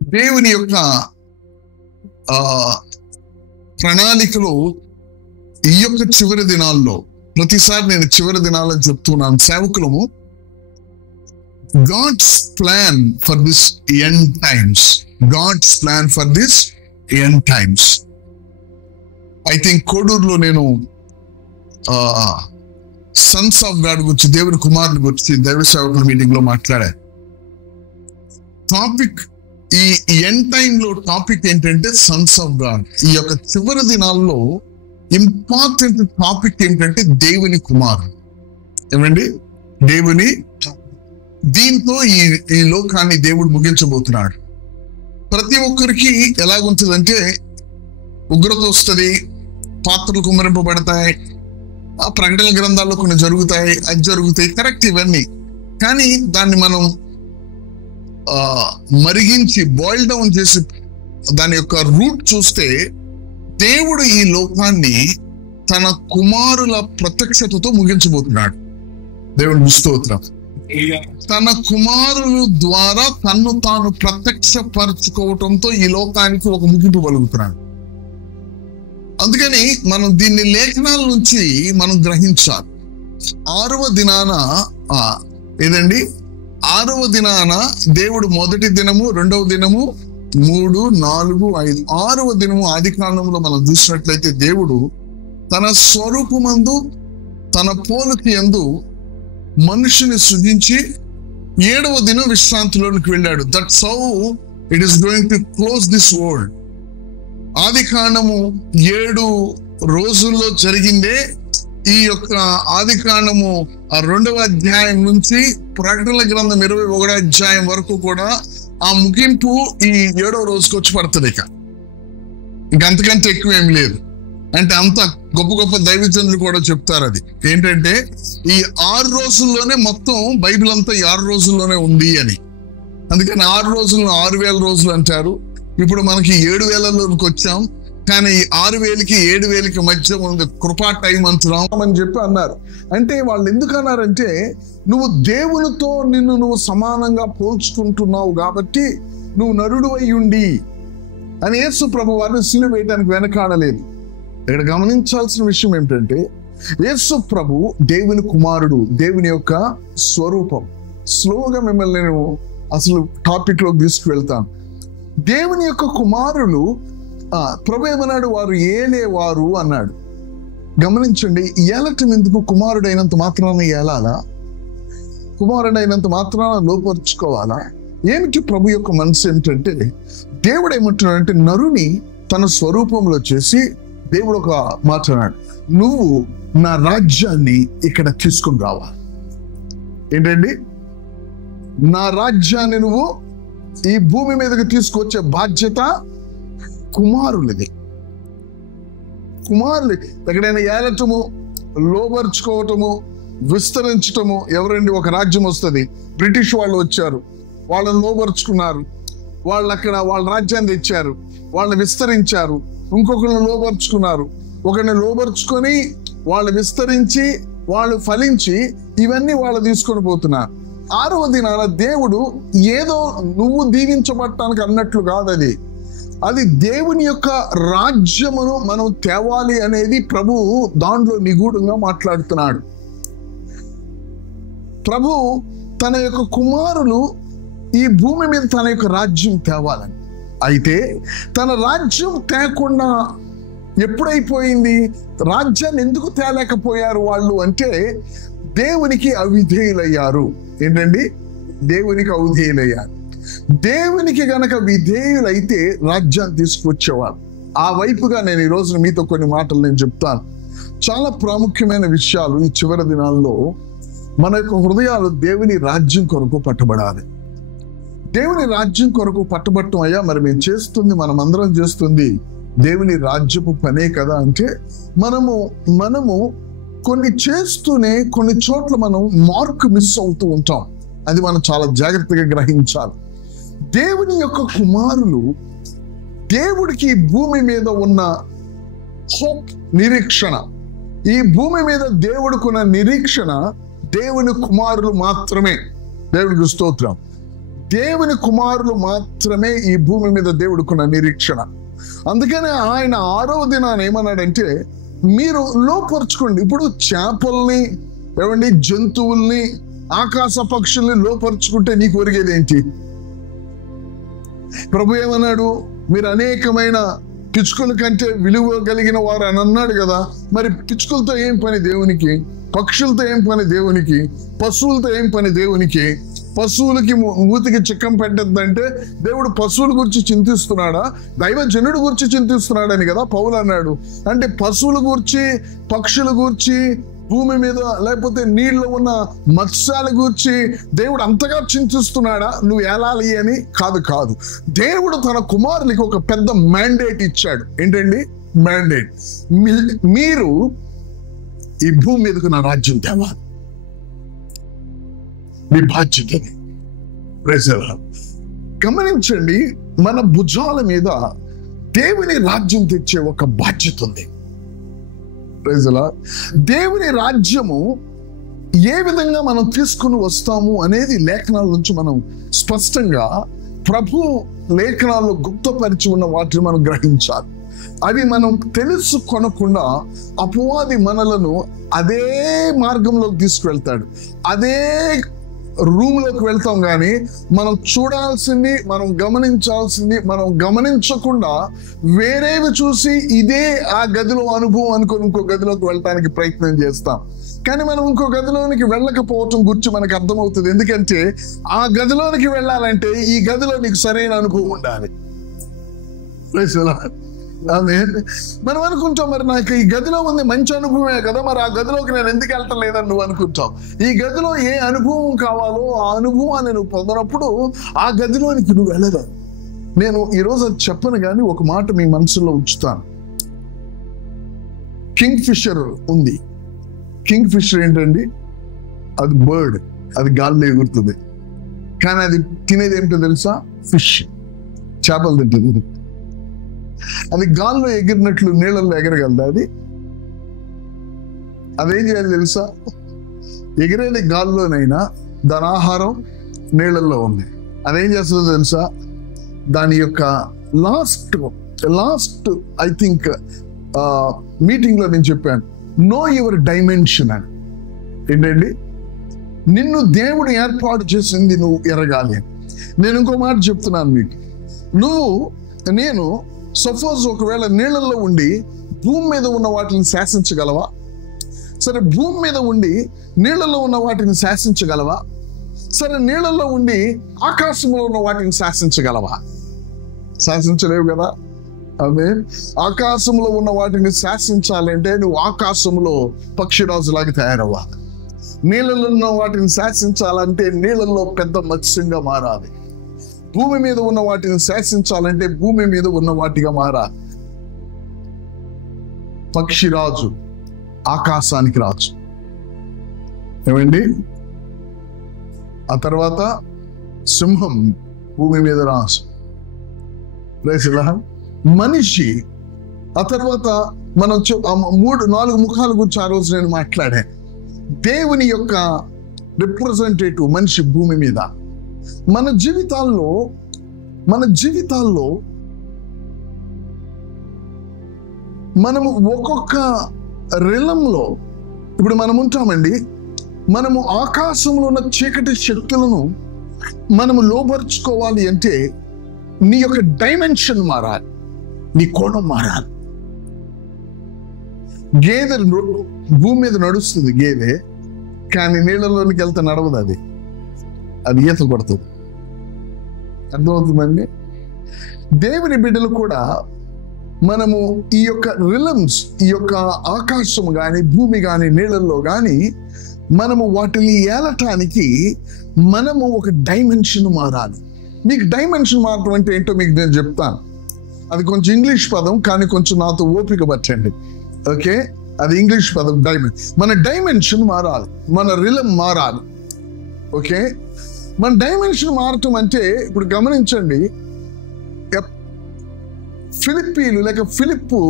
దేవుని యొక్క ప్రణాళికలో ఈ యొక్క చివరి దినాల్లో, ప్రతిసారి నేను చివరి దినాలని చెప్తున్నాను, సేవకులము God's plan for this end times, God's plan for this end times. I think కోడూరులో నేను సన్స్ ఆఫ్ గాడ్ గురించి, దేవుని కుమారుని గురించి దైవ సేవకుల మీటింగ్ లో మాట్లాడా. టాపిక్, ఈ ఎండ్ టైమ్ లో టాపిక్ ఏంటంటే సన్స్ ఆఫ్ గాడ్. ఈ యొక్క చివరి దినాల్లో ఇంపార్టెంట్ టాపిక్ ఏంటంటే దేవుని కుమారుడు. ఏమండి? దేవుని, దీంతో ఈ లోకాన్ని దేవుడు ముగించబోతున్నాడు. ప్రతి ఒక్కరికి ఎలాగుంటుందంటే ఉగ్రత వస్తుంది, పాత్రలు కుమ్మరింపబడతాయి, ఆ ప్రకటన గ్రంథాల్లో కొన్ని జరుగుతాయి, అది జరుగుతాయి, కరెక్ట్ ఇవన్నీ. కానీ దాన్ని మనం మరిగించి బాయిల్ డౌన్ చేసి దాని యొక్క రూట్ చూస్తే, దేవుడు ఈ లోకాన్ని తన కుమారుల ప్రత్యక్షతతో ముగించబోతున్నాడు. దేవుని స్తోత్రం. తన కుమారుల ద్వారా తన్ను తాను ప్రత్యక్షపరచుకోవటంతో ఈ లోకానికి ఒక ముగింపు పలుకుతున్నాడు. అందుకని మనం దీన్ని లేఖనాల నుంచి మనం గ్రహించాలి. 6వ దినాన ఏదండి, 6వ దినాన దేవుడు మొదటి దినము, 2వ దినము, 3, 4, 5, 6వ దినము ఆది కాండంలో మనం చూసినట్లయితే దేవుడు తన స్వరూపమందు తన పోలిక యందు మనుషుని సృజించి 7వ దినం విశ్రాంతిలోనికి వెళ్ళాడు. That's how it is going to close this world. ఆది కాండము 7 రోజుల్లో జరిగిందే ఈ యొక్క ఆది కాండము 2వ అధ్యాయం నుంచి ప్రకటన గ్రంథం 21వ అధ్యాయం వరకు కూడా ఆ ముగింపు ఈ 7వ రోజుకి వచ్చి పడుతుంది. ఇంకంతకంటే ఎక్కువ ఏం లేదు. అంటే అంత గొప్ప గొప్ప దైవజనులు కూడా చెప్తారు. అది ఏంటంటే ఈ 6 రోజుల్లోనే మొత్తం బైబిల్ అంతా ఈ 6 రోజుల్లోనే ఉంది అని. అందుకని 6 రోజులను 6000 రోజులు అంటారు. ఇప్పుడు మనకి 7000లోకి వచ్చాం. కానీ 6000కి 7000కి మధ్య ఉంది కృపా టైం అంటున్నాం అని చెప్పి అన్నారు. అంటే వాళ్ళు ఎందుకు అన్నారంటే, నువ్వు దేవునితో నిన్ను నువ్వు సమానంగా పోల్చుకుంటున్నావు కాబట్టి నువ్వు నరుడు అయ్యుండి అని యేసు ప్రభు వారిని సిలువ వేయడానికి వెనకాడలేదు. ఇక్కడ గమనించాల్సిన విషయం ఏంటంటే, యేసు ప్రభు దేవుని కుమారుడు, దేవుని యొక్క స్వరూపం. స్లోగా మిమ్మల్ని నేను అసలు టాపిక్ లోకి తీసుకువెళ్తాను. దేవుని యొక్క కుమారులు ప్రభు ఏమన్నాడు? వారు ఏలేవారు అన్నాడు. గమనించండి, ఏలటం ఎందుకు? కుమారుడైనంత మాత్రాన ఏలాలా? కుమారుడైనంత మాత్రాన లోపరుచుకోవాలా? ఏమిటి ప్రభు యొక్క మనసు ఏంటంటే, దేవుడు ఏమంటున్నాడంటే, నరుని తన స్వరూపంలో చేసి దేవుడు ఒక మాట్లాడాడు, నువ్వు నా రాజ్యాన్ని ఇక్కడ తీసుకుని రావాలి. ఏంటండి? నా రాజ్యాన్ని నువ్వు ఈ భూమి మీదకి తీసుకొచ్చే బాధ్యత కుమారులది. కుమారులు ఎక్కడైనా ఏలటము, లోపరుచుకోవటము, విస్తరించటము. ఎవరండి? ఒక రాజ్యం వస్తుంది, బ్రిటిష్ వాళ్ళు వచ్చారు, వాళ్ళని లోపరుచుకున్నారు, వాళ్ళు అక్కడ వాళ్ళ రాజ్యాన్ని తెచ్చారు, వాళ్ళని విస్తరించారు, ఇంకొకరిని లోపరుచుకున్నారు, ఒకరిని లోపరుచుకొని వాళ్ళు విస్తరించి వాళ్ళు ఫలించి ఇవన్నీ వాళ్ళు తీసుకొని పోతున్నారు. 6వ దినాన దేవుడు ఏదో నువ్వు దీవించబడటానికి అన్నట్లు కాదు. అది దేవుని యొక్క రాజ్యమును మనం తేవాలి అనేది ప్రభు దాంట్లో నిగూఢంగా మాట్లాడుతున్నాడు. ప్రభు తన యొక్క కుమారులు ఈ భూమి మీద తన యొక్క రాజ్యం తేవాలని. అయితే తన రాజ్యం తేకుండా ఎప్పుడైపోయింది? రాజ్యాన్ని ఎందుకు తేలేకపోయారు వాళ్ళు అంటే, దేవునికి అవిధేయులయ్యారు. ఏంటండి? దేవునికి అవిధేయులయ్యారు. దేవునికి గనక విధేయులైతే రాజ్యాన్ని తీసుకువచ్చేవారు. ఆ వైపుగా నేను ఈ రోజున మీతో కొన్ని మాటలు నేను చెప్తాను. చాలా ప్రాముఖ్యమైన విషయాలు. ఈ చివరి దినాల్లో మన యొక్క హృదయాలు దేవుని రాజ్యం కొరకు పట్టబడాలి. దేవుని రాజ్యం కొరకు పట్టబట్టం. అయ్యా, మరి మేము చేస్తుంది, మనం అందరం చేస్తుంది దేవుని రాజ్యపు పనే కదా అంటే, మనము కొన్ని చేస్తూనే కొన్ని చోట్ల మనం మార్క్ మిస్ అవుతూ ఉంటాం. అది మనం చాలా జాగ్రత్తగా గ్రహించాలి. దేవుని యొక్క కుమారులు దేవుడికి ఈ భూమి మీద ఉన్న హోప్, నిరీక్షణ, ఈ భూమి మీద దేవుడికున్న నిరీక్షణ దేవుని కుమారులు మాత్రమే. దేవునికి స్తోత్రం. దేవుని కుమారులు మాత్రమే ఈ భూమి మీద దేవుడుకున్న నిరీక్షణ. అందుకనే ఆయన 6వ దినాన ఏమన్నాడంటే, మీరు లోపరుచుకోండి. ఇప్పుడు చేపల్ని, ఏమండి, జంతువుల్ని, ఆకాశ పక్షుల్ని లోపరుచుకుంటే నీకు ఒరిగేది ఏంటి? ప్రభు ఏమన్నాడు? మీరు అనేకమైన పిచ్చుకల కంటే విలువ కలిగిన వారు అని అన్నాడు కదా. మరి పిచ్చుకలతో ఏం పని దేవునికి? పక్షులతో ఏం పని దేవునికి? పశువులతో ఏం పని దేవునికి? పశువులకి మూతికి చిక్కం పెట్టద్దంటే దేవుడు పశువుల గురించి చింతిస్తున్నాడా? దైవజనుడు గురించి చింతిస్తున్నాడని కదా పౌలు అన్నాడు. అంటే పశువుల గురించి, పక్షుల గురించి, భూమి మీద లేకపోతే నీళ్ళు ఉన్న మత్స్యాల గురించి దేవుడు అంతగా చింతిస్తున్నాడా నువ్వు ఏలాలి అని? కాదు. దేవుడు తన కుమారునికి ఒక పెద్ద మ్యాండేట్ ఇచ్చాడు. ఏంటండి మ్యాండేట్? మీరు ఈ భూమి మీదకు నా రాజ్యం తేవాలి, మీ బాధ్యతని. గమనించండి, మన భుజాల మీద దేవుని రాజ్యం తెచ్చే ఒక బాధ్యత ఉంది. దేవుని రాజ్యము ఏ విధంగా మనం తీసుకుని వస్తాము అనేది లేఖనాల నుంచి మనం స్పష్టంగా ప్రభు లేఖనాల్లో గుప్తపరిచి ఉన్న వాటిని మనం గ్రహించాలి. అవి మనం తెలుసుకొనకుండా అపవాది మనలను అదే మార్గంలోకి తీసుకువెళ్తాడు. అదే రూమ్లోకి వెళ్తాం, కానీ మనం చూడాల్సింది, మనం గమనించాల్సింది మనం గమనించకుండా వేరేవి చూసి ఇదే ఆ గదిలో అనుభవం అనుకుని ఇంకో గదిలోకి వెళ్ళటానికి ప్రయత్నం చేస్తాం. కానీ మనం ఇంకో గదిలోనికి వెళ్ళకపోవటం గురించి మనకు అర్థమవుతుంది. ఎందుకంటే ఆ గదిలోనికి వెళ్ళాలంటే ఈ గదిలో నీకు సరైన అనుభవం ఉండాలి. మనం అనుకుంటాం, మరి నాకు ఈ గదిలో ఉంది మంచి అనుభవమే కదా, మరి ఆ గదిలోకి నేను ఎందుకు వెళ్ళటం లేదని నువ్వు అనుకుంటావు. ఈ గదిలో ఏ అనుభవం కావాలో ఆ అనుభవాన్ని నువ్వు పొందినప్పుడు ఆ గదిలోనికి నువ్వు వెళ్ళదు. నేను ఈరోజు అది చెప్పను, కానీ ఒక మాట మీ మనసులో ఉంచుతాను. కింగ్ ఫిషర్ ఉంది. కింగ్ ఫిషర్ ఏంటండి? అది బర్డ్, అది గాల్లో ఎగురుతుంది. కానీ అది తినేది ఏమిటో తెలుసా? ఫిష్, చేపలు తింటుంది. అది గాల్లో ఎగిరినట్లు నీళ్ళల్లో ఎగరగలదా? అదేం చేయాలి తెలుసా? ఎగిరేది గాల్లోనైనా దాని ఆహారం నీళ్ళల్లో ఉంది. అదేం చేస్తుందో తెలుసా? దాని యొక్క లాస్ట్ ఐ థింక్ మీటింగ్ లో నేను చెప్పాను, నో యువర్ డైమెన్షన్ అని. ఏంటండి? నిన్ను దేవుడు ఏర్పాటు చేసింది నువ్వు ఎరగాలి. నేను ఇంకో మాట చెప్తున్నాను మీకు. నేను సపోజ్ ఒకవేళ నీళ్ళల్లో ఉండి భూమి మీద ఉన్న వాటిని శాసించగలవా? సరే, భూమి మీద ఉండి నీళ్ళలో ఉన్న వాటిని శాసించగలవా? సరే, నీళ్ళల్లో ఉండి ఆకాశంలో ఉన్న వాటిని శాసించగలవా? శాసించలేవు కదా. అదే ఆకాశంలో ఉన్న వాటిని శాసించాలంటే నువ్వు ఆకాశంలో పక్షిరాజులాగా తయారవ్వాలి. నీళ్ళలో ఉన్న వాటిని శాసించాలంటే నీళ్ళల్లో పెద్ద మత్స్యంగా మారాలి. భూమి మీద ఉన్న వాటిని శాసించాలంటే భూమి మీద ఉన్న వాటిగా మారాలి. పక్షిరాజు ఆకాశానికి రాజు, ఏమండి? ఆ తర్వాత సింహం భూమి మీద రాజు, మనిషి. ఆ తర్వాత మనం 3-4 ముఖాల గురించి ఆ రోజు నేను మాట్లాడాను. దేవుని యొక్క రిప్రజెంటేటివ్ మనిషి భూమి మీద. మన జీవితాల్లో మనము ఒక్కొక్క రిలంలో ఇప్పుడు మనం ఉంటామండి. మనము ఆకాశంలో ఉన్న చీకటి శక్తులను మనము లోపరుచుకోవాలి అంటే నీ యొక్క డైమెన్షన్ మారాలి, నీ కోణం మారాలి. గేదె భూమి మీద నడుస్తుంది గేదె, కానీ నీళ్ళలోనికి వెళ్తే నడవదు. అది ఈత కొడుతుంది. అర్థమవుతుందండి? దేవుని బిడ్డలు కూడా మనము ఈ యొక్క రిలమ్స్, ఈ యొక్క ఆకాశం కానీ భూమి కానీ నీళ్ళల్లో కానీ మనము వాటిని ఏలటానికి మనము ఒక డైమెన్షన్ మారాలి. మీకు డైమెన్షన్ మారటం అంటే ఏంటో మీకు నేను చెప్తాను. అది కొంచెం ఇంగ్లీష్ పదం, కానీ కొంచెం నాతో ఓపిక పట్టండి. ఓకే, అది ఇంగ్లీష్ పదం మన డైమెన్షన్ మారాలి, మన రిలమ్ మారాలి. ఓకే, మన డైమెన్షన్ మారటం అంటే ఇప్పుడు గమనించండి, ఫిలిప్పు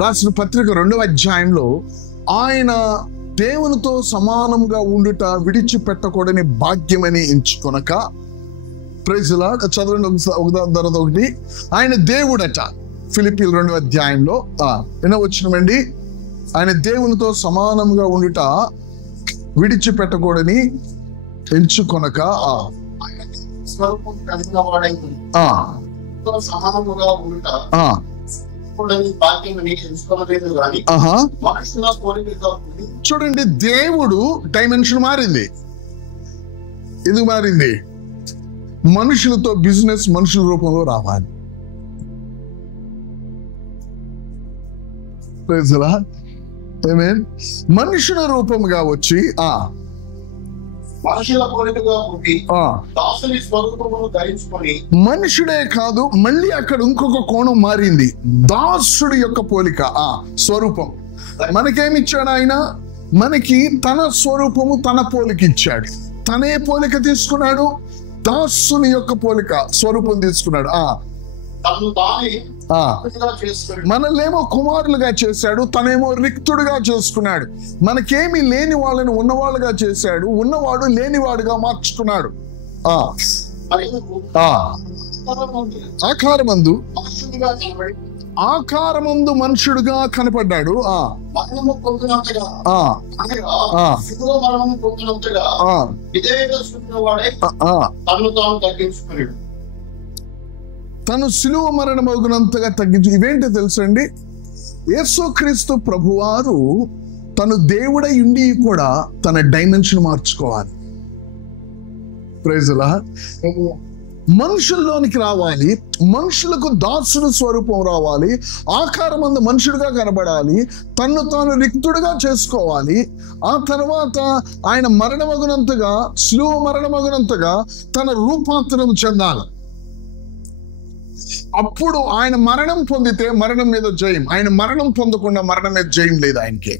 రాసిన పత్రిక 2వ అధ్యాయంలో ఆయన దేవునితో సమానంగా ఉండుట విడిచిపెట్టకూడని భాగ్యమని ఎంచుకొనక ప్రైజ్ ది లార్డ్. చదవండి ఒక తర్వాత ఒకటి. ఆయన దేవుడట. ఫిలిప్పీయుల 2వ అధ్యాయంలో ఎన్నో వచనమండి. ఆయన దేవునితో సమానంగా ఉండుట విడిచిపెట్టకూడని ఎంచుకొనక చూడండి, దేవుడు డైమెన్షన్ మారింది. ఎందుకు మారింది? మనుషులతో బిజినెస్ మనుషుల రూపంలో రావాలి. మనుషుల రూపంగా వచ్చి మనుషుడే కాదు, మళ్ళీ అక్కడ ఇంకొక కోణం మారింది. దాసుడి యొక్క పోలిక, స్వరూపం. మనకేమిచ్చాడు ఆయన? మనకి తన స్వరూపము, తన పోలిక ఇచ్చాడు. తనే పోలిక తీసుకున్నాడు, దాసుని యొక్క పోలిక స్వరూపం తీసుకున్నాడు. మనల్నేమో కుమారులుగా చేశాడు, తనేమో రిక్తుడుగా చేసుకున్నాడు. మనకేమి లేని వాళ్ళని ఉన్నవాళ్ళుగా చేశాడు, ఉన్నవాడు లేనివాడుగా మార్చుకున్నాడు. ఆకారమందు మనుషుడుగా కనపడ్డాడు. తను సిలువ మరణమగునంతగా తగ్గించు. ఇవేంటో తెలుసండి? యేసుక్రీస్తు ప్రభువారు తను దేవుడై ఉండి కూడా తన డైమెన్షన్ మార్చుకోవాలి. Praise the lord. మనుషుల్లోనికి రావాలి, మనుషులకు దాసుడు స్వరూపం రావాలి, ఆకారమందు మనుషుడుగా కనబడాలి, తన్ను తాను రిక్తుడుగా చేసుకోవాలి. ఆ తర్వాత ఆయన మరణమగునంతగా, సిలువ మరణమగునంతగా తన రూపాంతరం చెందాలి. అప్పుడు ఆయన మరణం పొందితే మరణం మీద జయం. ఆయన మరణం పొందకుండా మరణం మీద జయం లేదు ఆయనకి.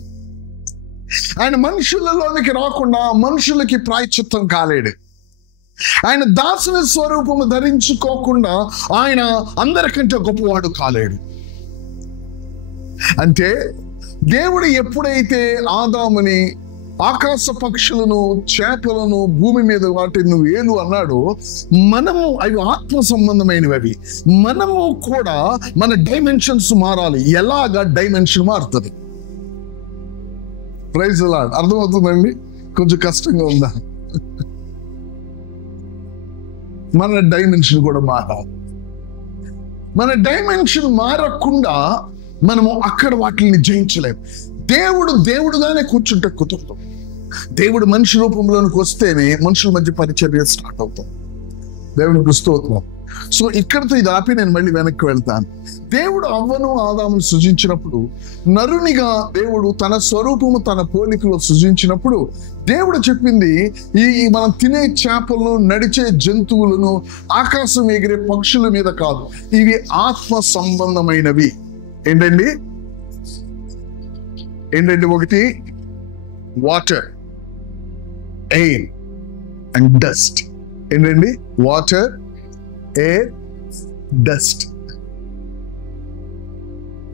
ఆయన మనుషులలోనికి రాకుండా మనుషులకి ప్రాయశ్చిత్తం కాలేడు. ఆయన దాసుని స్వరూపము ధరించుకోకుండా ఆయన అందరికంటే గొప్పవాడు కాలేడు. అంటే దేవుడు ఎప్పుడైతే ఆదాముని ఆకాశ పక్షులను, చేపలను, భూమి మీద వాటిని నువ్వు ఏలు అన్నాడు, మనము అవి ఆత్మ సంబంధమైనవి. అవి మనము కూడా మన డైమెన్షన్స్ మారాలి. ఎలాగా డైమెన్షన్ మారుతుంది? Praise the lord. అర్థమవుతుందండి? కొంచెం కష్టంగా ఉందా? మన డైమెన్షన్ కూడా మారాలి. మన డైమెన్షన్ మారకుండా మనము అక్కడ వాటిని జయించలేము. దేవుడుగానే కూర్చుంటే కుదరదు. దేవుడు మనిషి రూపంలోనికి వస్తేనే మనుషుల మధ్య పరిచర్య స్టార్ట్ అవుతాం. దేవుడికి స్తోత్రం. సో ఇక్కడితో ఇది ఆపి నేను మళ్ళీ వెనక్కి వెళ్తాను. దేవుడు అవ్వను ఆదామును సృజించినప్పుడు, నరునిగా దేవుడు తన స్వరూపము తన పోలికలో సృజించినప్పుడు దేవుడు చెప్పింది, ఈ మనం తినే చేపలను, నడిచే జంతువులను, ఆకాశం ఎగిరే పక్షుల మీద కాదు, ఇవి ఆత్మ సంబంధమైనవి. ఏంటండి? ఒకటి వాటర్, ఎయిర్ అండ్ డస్ట్. ఏంటండి? Water, air, dust.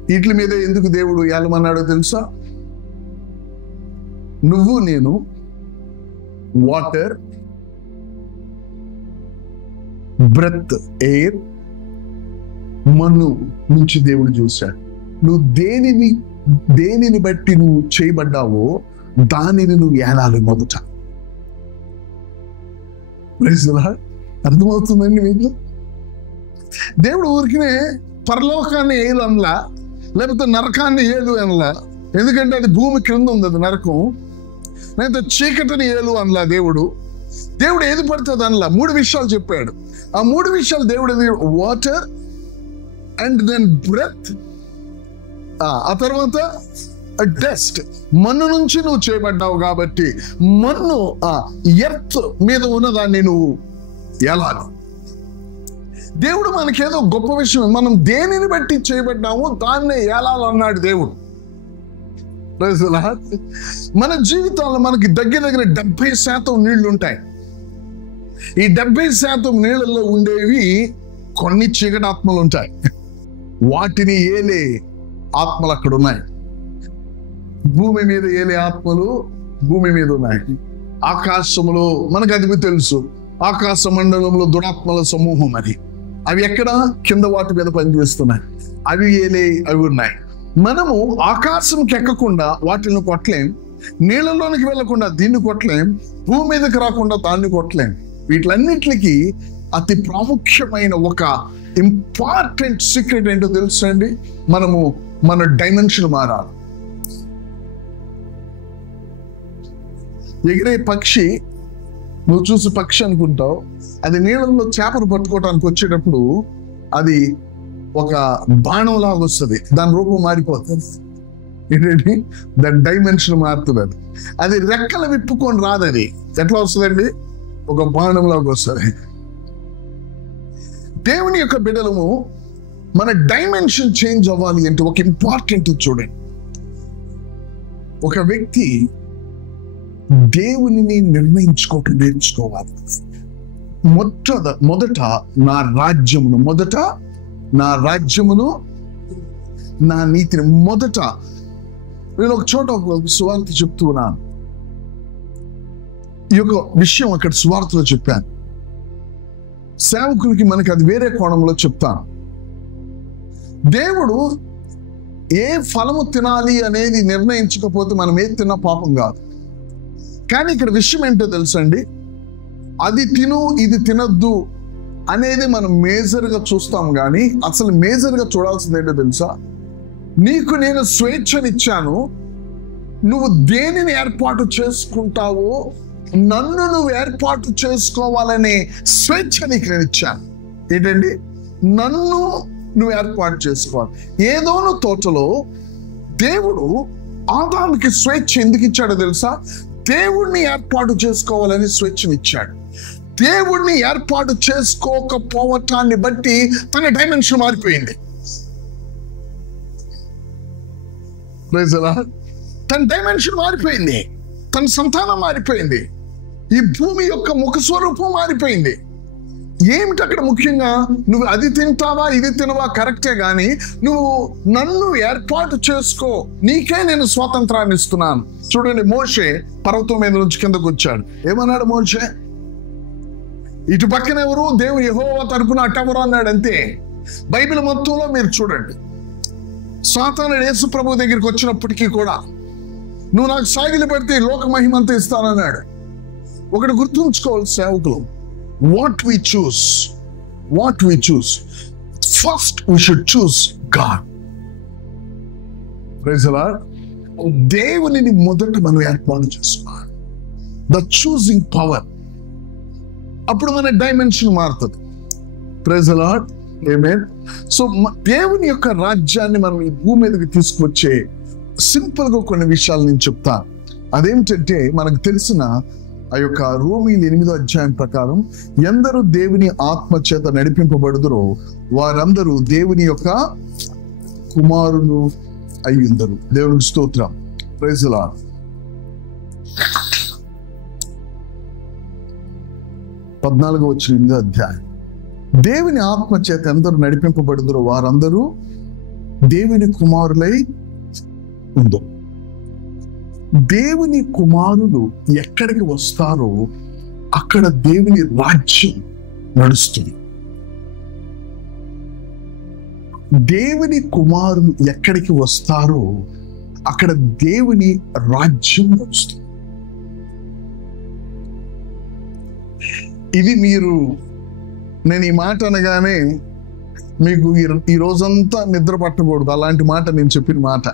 వీటి మీద ఎందుకు దేవుడు ఏలమన్నాడో తెలుసా? నువ్వు నేను వాటర్, బ్రెత్, ఎయిర్, మన్ను నుంచి దేవుడు చూశాడు. నువ్వు దేనిని బట్టి నువ్వు చేయబడ్డావో దానిని నువ్వు ఏలాలి మొదట. అర్థమవుతుందండి మీకు? దేవుడు ఊరికినే పరలోకాన్ని ఏలు అనలా, లేకపోతే నరకాన్ని ఏలు అనలా. ఎందుకంటే అది భూమి క్రింద ఉంది, అది నరకం. లేకపోతే చీకటిని ఏలు అనలా. దేవుడు ఏది పడుతుంది అనలా. 3 విషయాలు చెప్పాడు. ఆ 3 విషయాలు దేవుడు వాటర్ అండ్ దెన్ బ్రెత్, ఆ తర్వాత డస్ట్. మన్ను నుంచి నువ్వు చేయబడ్డావు కాబట్టి మన్ను ఎర్త్ మీద ఉన్నదాన్ని నువ్వు ఎలా. దేవుడు మనకేదో గొప్ప విషయం, మనం దేనిని బట్టి చేయబడ్డామో దాన్నే ఏలాలన్నాడు దేవుడు. మన జీవితాల్లో మనకి దగ్గర 70% నీళ్లు ఉంటాయి. ఈ 70% నీళ్ళల్లో ఉండేవి కొన్ని చీకటి ఆత్మలు ఉంటాయి. వాటిని ఏలే ఆత్మలు అక్కడ ఉన్నాయి. భూమి మీద ఏలే ఆత్మలు భూమి మీద ఉన్నాయి. ఆకాశంలో మనకు అది తెలుసు, ఆకాశ మండలంలో దురాత్మల సమూహం అని. అవి ఎక్కడ? కింద వాటి మీద పనిచేస్తున్నాయి. అవి అవి ఉన్నాయి. మనము ఆకాశంకి ఎక్కకుండా వాటిని కొట్టలేం, నీళ్ళలోనికి వెళ్ళకుండా దీన్ని కొట్టలేం, భూమి మీదకి రాకుండా దాన్ని కొట్టలేం. వీటిలన్నిటికీ అతి ప్రాముఖ్యమైన ఒక ఇంపార్టెంట్ సీక్రెట్ ఏంటో తెలుసండి? మనము మన డైమెన్షన్ మారాలి. ఎగిరే పక్షి, నువ్వు చూసి పక్షి అనుకుంటావు, అది నీళ్ళల్లో చేపలు పట్టుకోవడానికి వచ్చేటప్పుడు అది ఒక బాణం లాగా వస్తుంది, దాని రూపం మారిపోతుంది. ఏంటంటే దాని డైమెన్షన్ మారుతుంది. అది రెక్కలు విప్పుకొని రాదు. అది ఎట్లా వస్తుందండి? ఒక బాణం లాగా వస్తుంది. దేవుని యొక్క బిడ్డలము మన డైమెన్షన్ చేంజ్ అవ్వాలి అంటే ఒక ఇంపార్టెంట్ చూడండి. ఒక వ్యక్తి దేవునిని నిర్ణయించుకోవటం నేర్చుకోవాలి. మొదట నా రాజ్యమును నా నీతిని మొదట. నేను ఒక చోట ఒక సువార్త చెప్తున్నాను. ఈ యొక్క విషయం అక్కడ సువార్తలో చెప్పాను. సేవకులకి మనకి అది వేరే కోణంలో చెప్తాను. దేవుడు ఏ ఫలము తినాలి అనేది నిర్ణయించకపోతే మనం ఏది తిన్నా పాపం కాదు. కానీ ఇక్కడ విషయం ఏంటో తెలుసండి, అది తిను ఇది తినద్దు అనేది మనం మేజర్గా చూస్తాం. కానీ అసలు మేజర్గా చూడాల్సింది ఏంటో తెలుసా? నీకు నేను స్వేచ్ఛనిచ్చాను, నువ్వు దేనిని ఏర్పాటు చేసుకుంటావో నన్ను నువ్వు ఏర్పాటు చేసుకోవాలనే స్వేచ్ఛ నీకు నేను ఇచ్చాను. ఏంటండి? నన్ను నువ్వు ఏర్పాటు చేసుకోవాలి. ఏదోను తోటలో దేవుడు ఆదాముకి స్వేచ్ఛ ఎందుకు ఇచ్చాడో తెలుసా? దేవుణ్ణి ఏర్పాటు చేసుకోవాలని స్వేచ్ఛనిచ్చాడు. దేవుణ్ణి ఏర్పాటు చేసుకోకపోవటాన్ని బట్టి తన డైమెన్షన్ మారిపోయింది. తన డైమెన్షన్ మారిపోయింది, తన సంతానం మారిపోయింది, ఈ భూమి యొక్క ముఖ స్వరూపం మారిపోయింది. ఏమిటి అక్కడ ముఖ్యంగా? నువ్వు అది తింటావా ఇది తినవా కరెక్టే, కానీ నువ్వు నన్ను ఏర్పాటు చేసుకో, నీకే నేను స్వాతంత్రాన్ని ఇస్తున్నాను. చూడండి, మోషే పర్వతం మీద నుంచి కిందకు వచ్చాడు. ఏమన్నాడు మోషే? ఇటు పక్కన ఎవరు? దేవుడు యెహోవా తరపున అటెవరు అన్నాడు, అంతే. బైబిల్ మొత్తంలో మీరు చూడండి, సాతానుడు యేసు ప్రభు దగ్గరికి వచ్చినప్పటికీ కూడా నువ్వు నాకు సాగిలి పడితే లోక మహిమంతా ఇస్తానన్నాడు. ఒకటి గుర్తుంచుకోవాలి సేవకులు, what we choose first we should choose God. Praise the lord. దేవునిని మొదట మనం ఏర్పాటు చేసుకోవాలి. The choosing power. అప్పుడు మన డైమెన్షన్ మారుతుంది. Praise the lord. Amen. So దేవుని యొక్క రాజ్యాన్ని మనం ఈ భూమి మీదకి తీసుకొచ్చే సింపుల్ గా కొన్ని విషయాలు నేను చెప్తాను. అదేమిటంటే, మనకు తెలిసిన ఆ యొక్క రోమీయులు 8వ అధ్యాయం ప్రకారం ఎందరూ దేవుని ఆత్మ చేత నడిపింపబడుదురో వారందరూ దేవుని యొక్క కుమారులు అయ్యుందరు. దేవునికి స్తోత్రం. Praise the lord. 14వ వచనం 8వ అధ్యాయం. దేవుని ఆత్మ చేత ఎందరూ నడిపింపబడుదురో వారందరూ దేవుని కుమారులై ఉందో. దేవుని కుమారులు ఎక్కడికి వస్తారో అక్కడ దేవుని రాజ్యం నడుస్తుంది. దేవుని కుమారులు ఎక్కడికి వస్తారో అక్కడ దేవుని రాజ్యం నడుస్తుంది. ఇది నేను ఈ మాట అనగానే మీకు ఈ రోజంతా నిద్ర పట్టకూడదు, అలాంటి మాట నేను చెప్పిన మాట.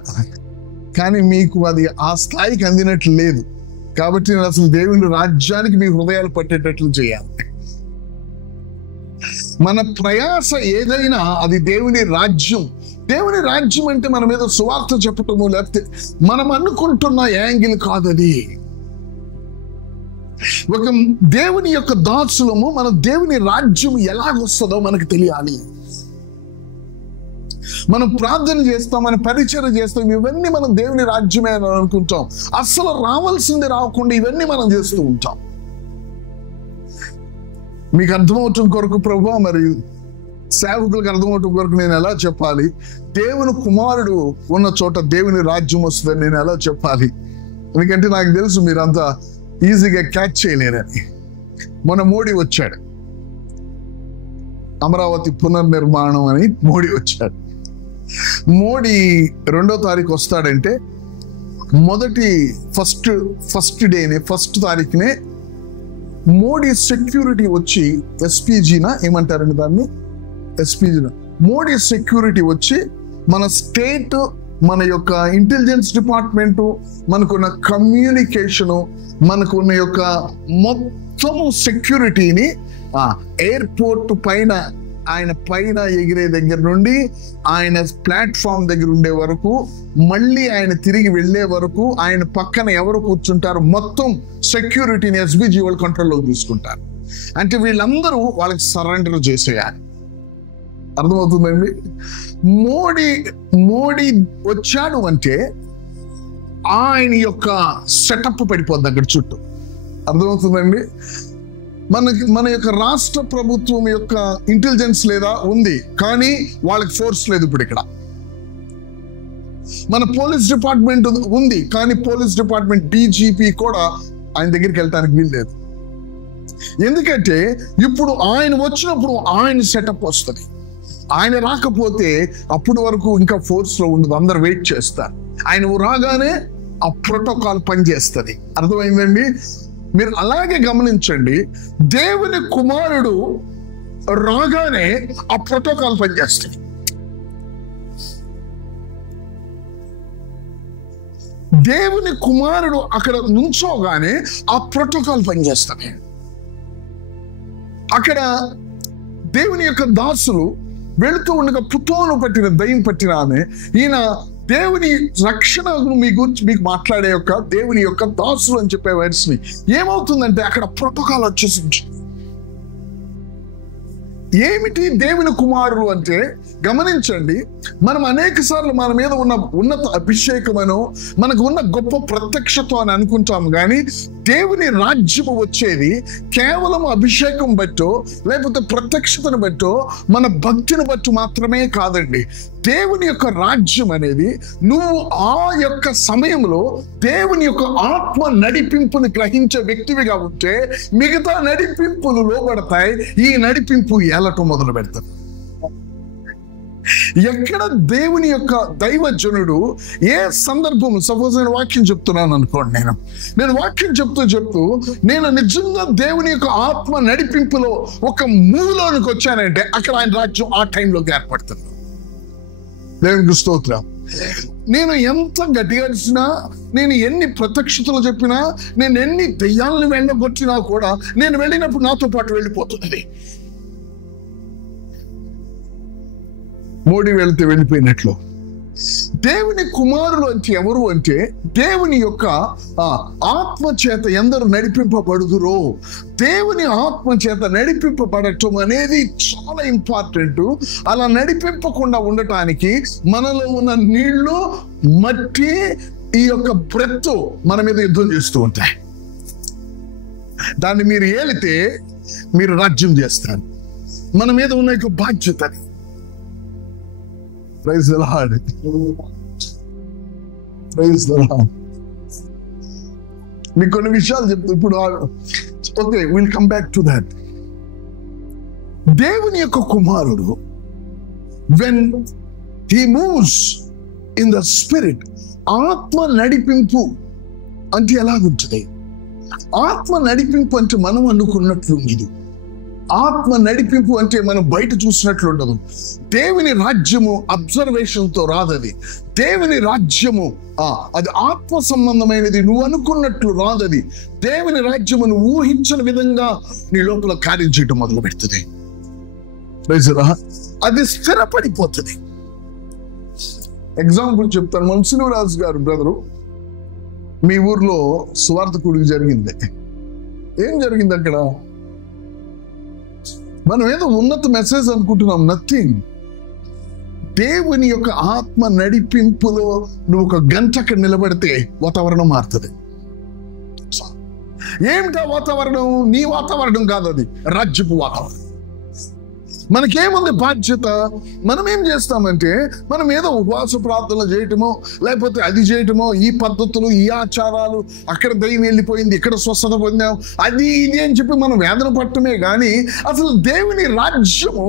కానీ మీకు అది ఆ స్థాయికి అందినట్లు లేదు. కాబట్టి నేను అసలు దేవుని రాజ్యానికి మీ హృదయాలు పట్టేటట్లు చేయాలి. మన ప్రయాస ఏదైనా అది దేవుని రాజ్యం. దేవుని రాజ్యం అంటే మన మీద సువార్త చెప్పటము, లేకపోతే మనం అనుకుంటున్న యాంగిల్ కాదు అది. ఒక దేవుని యొక్క దాసులము మన దేవుని రాజ్యం ఎలాగొస్తుందో మనకు తెలియాలి. మనం ప్రార్థన చేస్తాం, మనం పరిచయం చేస్తాం, ఇవన్నీ మనం దేవుని రాజ్యమే అని అనుకుంటాం. అసలు రావాల్సింది రాకుండా ఇవన్నీ మనం చేస్తూ ఉంటాం. మీకు అర్థమవటం కొరకు ప్రభువా, మరి సేవకులకు అర్థమవటం కొరకు నేను ఎలా చెప్పాలి? దేవుని కుమారుడు ఉన్న చోట దేవుని రాజ్యం వస్తుందని నేను ఎలా చెప్పాలి? ఎందుకంటే నాకు తెలుసు మీరంతా ఈజీగా క్యాచ్ చేయలేరని. మన మోడీ వచ్చాడు, అమరావతి పునర్నిర్మాణం అని మోడీ వచ్చాడు. మోడీ 2వ తారీఖు వస్తాడంటే ఫస్ట్ డేనే, ఫస్ట్ తారీఖునే మోడీ సెక్యూరిటీ వచ్చి ఎస్పీజీనా ఏమంటారండి దాన్ని, ఎస్పీజీనా, మోడీ సెక్యూరిటీ వచ్చి మన స్టేట్, మన యొక్క ఇంటెలిజెన్స్ డిపార్ట్మెంటు, మనకున్న కమ్యూనికేషను, మనకున్న యొక్క మొత్తము సెక్యూరిటీని ఎయిర్పోర్ట్ పైన, ఆయన పైన ఎగిరే దగ్గర నుండి ఆయన ప్లాట్ఫామ్ దగ్గర ఉండే వరకు, మళ్ళీ ఆయన తిరిగి వెళ్ళే వరకు, ఆయన పక్కన ఎవరు కూర్చుంటారు, మొత్తం సెక్యూరిటీని ఎస్బీజీ వాళ్ళు కంట్రోల్లో తీసుకుంటారు. అంటే వీళ్ళందరూ వాళ్ళకి సరెండర్ చేసేయాలి. అర్థమవుతుందండి? మోడీ వచ్చాడు అంటే ఆయన యొక్క సెటప్ పడిపోద్ది అక్కడ చుట్టూ. అర్థమవుతుందండి? మన యొక్క రాష్ట్ర ప్రభుత్వం యొక్క ఇంటెలిజెన్స్ లేదా ఉంది, కానీ వాళ్ళకి ఫోర్స్ లేదు. ఇప్పుడు ఇక్కడ మన పోలీస్ డిపార్ట్మెంట్ ఉంది, కానీ పోలీస్ డిపార్ట్మెంట్ డీజీపీ కూడా ఆయన దగ్గరికి వెళ్ళటానికి వీల్లేదు. ఎందుకంటే ఇప్పుడు ఆయన వచ్చినప్పుడు ఆయన సెటప్ వస్తుంది. ఆయన రాకపోతే అప్పటి వరకు ఇంకా ఫోర్స్ లో ఉండదు, అందరు వెయిట్ చేస్తారు. ఆయన రాగానే ఆ ప్రోటోకాల్ పనిచేస్తుంది. అర్థమైందండి? మీరు అలాగే గమనించండి, దేవుని కుమారుడు రాగానే ఆ ప్రోటోకాల్ పనిచేస్తుంది. దేవుని కుమారుడు అక్కడ నుంచోగానే ఆ ప్రోటోకాల్ పనిచేస్తుంది. అక్కడ దేవుని యొక్క దాసులు వెళుతూ ఉండగా పుతోను పట్టిన దయ్యం పట్టిన ఆమె, ఈయన దేవుని రక్షణ మీ గురించి మీకు మాట్లాడే యొక్క దేవుని యొక్క దాసులు అని చెప్పే వర్డ్స్ని ఏమవుతుందంటే అక్కడ ప్రోటోకాల్ వచ్చేసింది. ఏమిటి దేవుని కుమారులు అంటే గమనించండి, మనం అనేక సార్లు మన మీద ఉన్న ఉన్నత అభిషేకమనో మనకు ఉన్న గొప్ప ప్రత్యక్షత అని అనుకుంటాం, కానీ దేవుని రాజ్యము వచ్చేది కేవలం అభిషేకం బట్టో లేకపోతే ప్రత్యక్షతను బట్టో మన భక్తిని బట్టి మాత్రమే కాదండి. దేవుని యొక్క రాజ్యం అనేది నువ్వు ఆ యొక్క సమయంలో దేవుని యొక్క ఆత్మ నడిపింపుని గ్రహించే వ్యక్తివిగా ఉంటే మిగతా నడిపింపులు లోబడతాయి. ఈ నడిపింపు ఏలటం మొదలు పెడతారు. ఎక్కడ దేవుని యొక్క దైవజనుడు ఏ సందర్భం, సపోజ్ నేను వాక్యం చెప్తున్నాను అనుకోండి, నేను వాక్యం చెప్తూ నేను నిజంగా దేవుని యొక్క ఆత్మ నడిపింపులో ఒక మూలోనికి వచ్చానంటే అక్కడ ఆయన రాజ్యం ఆ టైంలోకి ఏర్పడుతుంది. దేవునికి స్తోత్రం. నేను ఎంత గట్టిగా అరిచినా, నేను ఎన్ని ప్రత్యక్షతలు చెప్పినా, నేను ఎన్ని దెయ్యాలను వెళ్ళగొట్టినా కూడా నేను వెళ్ళినప్పుడు నాతో పాటు వెళ్ళిపోతుంది. మోడీ వెళ్తే వెళ్ళిపోయినట్లు. దేవుని కుమారులు అంటే ఎవరు అంటే దేవుని యొక్క ఆత్మ చేత ఎందరు నడిపింపబడుదురో, దేవుని ఆత్మ చేత నడిపింపబడటం అనేది చాలా ఇంపార్టెంట్. అలా నడిపింపకుండా ఉండటానికి మనలో ఉన్న నీళ్లు, మట్టి, ఈ యొక్క బ్రెత్ మన మీద యుద్ధం చేస్తూ ఉంటాయి. దాన్ని మీరు ఏలితే మీరు రాజ్యం చేస్తారు. మన మీద ఉన్న యొక్క బాధ్యత. Praise the Lord. Praise the Lord. మీకు కొన్ని విషయాలు చెప్తా ఇప్పుడు. Okay, will come back to that. దేవుని యొక్క కుమారుడు when he moves in the spirit, ఆత్మ నడిపింపు అంటే ఎలాగుంటుంది? ఆత్మ నడిపింపు అంటే మనం అనుకున్నట్లు ఇది. ఆత్మ నడిపింపు అంటే మనం బయట చూసినట్లు ఉండదు. దేవుని రాజ్యము అబ్జర్వేషన్ తో రాదది. దేవుని రాజ్యము అది ఆత్మ సంబంధమైనది. నువ్వు అనుకున్నట్లు రాదది. దేవుని రాజ్యము నువ్వు ఊహించిన విధంగా నీ లోపల కార్యం చేయటం మొదలు పెడుతుంది. అది స్థిరపడిపోతుంది. ఎగ్జాంపుల్ చెప్తాను. మనసురాజు గారు బ్రదరు, మీ ఊర్లో సువార్తకుడికి జరిగింది. ఏం జరిగింది అక్కడ? మనం ఏదో ఉన్నత మెసేజ్ అనుకుంటున్నాం, నథింగ్. దేవుని యొక్క ఆత్మ నడిపింపులో నువ్వు ఒక గంట అక్కడ నిలబడితే వాతావరణం మారుతుంది. ఏమిటా వాతావరణం? నీ వాతావరణం కాదు, అది రాజ్యపు వాతావరణం. మనకేముంది బాధ్యత? మనం ఏం చేస్తామంటే మనం ఏదో ఉపవాస ప్రార్థనలు చేయటమో, లేకపోతే అది చేయటమో, ఈ పద్ధతులు, ఈ ఆచారాలు, అక్కడ దయ్యం వెళ్ళిపోయింది, ఇక్కడ స్వస్థత పొందాం, అది ఇది అని చెప్పి మనం వేదన పట్టమే కానీ అసలు దేవుని రాజ్యము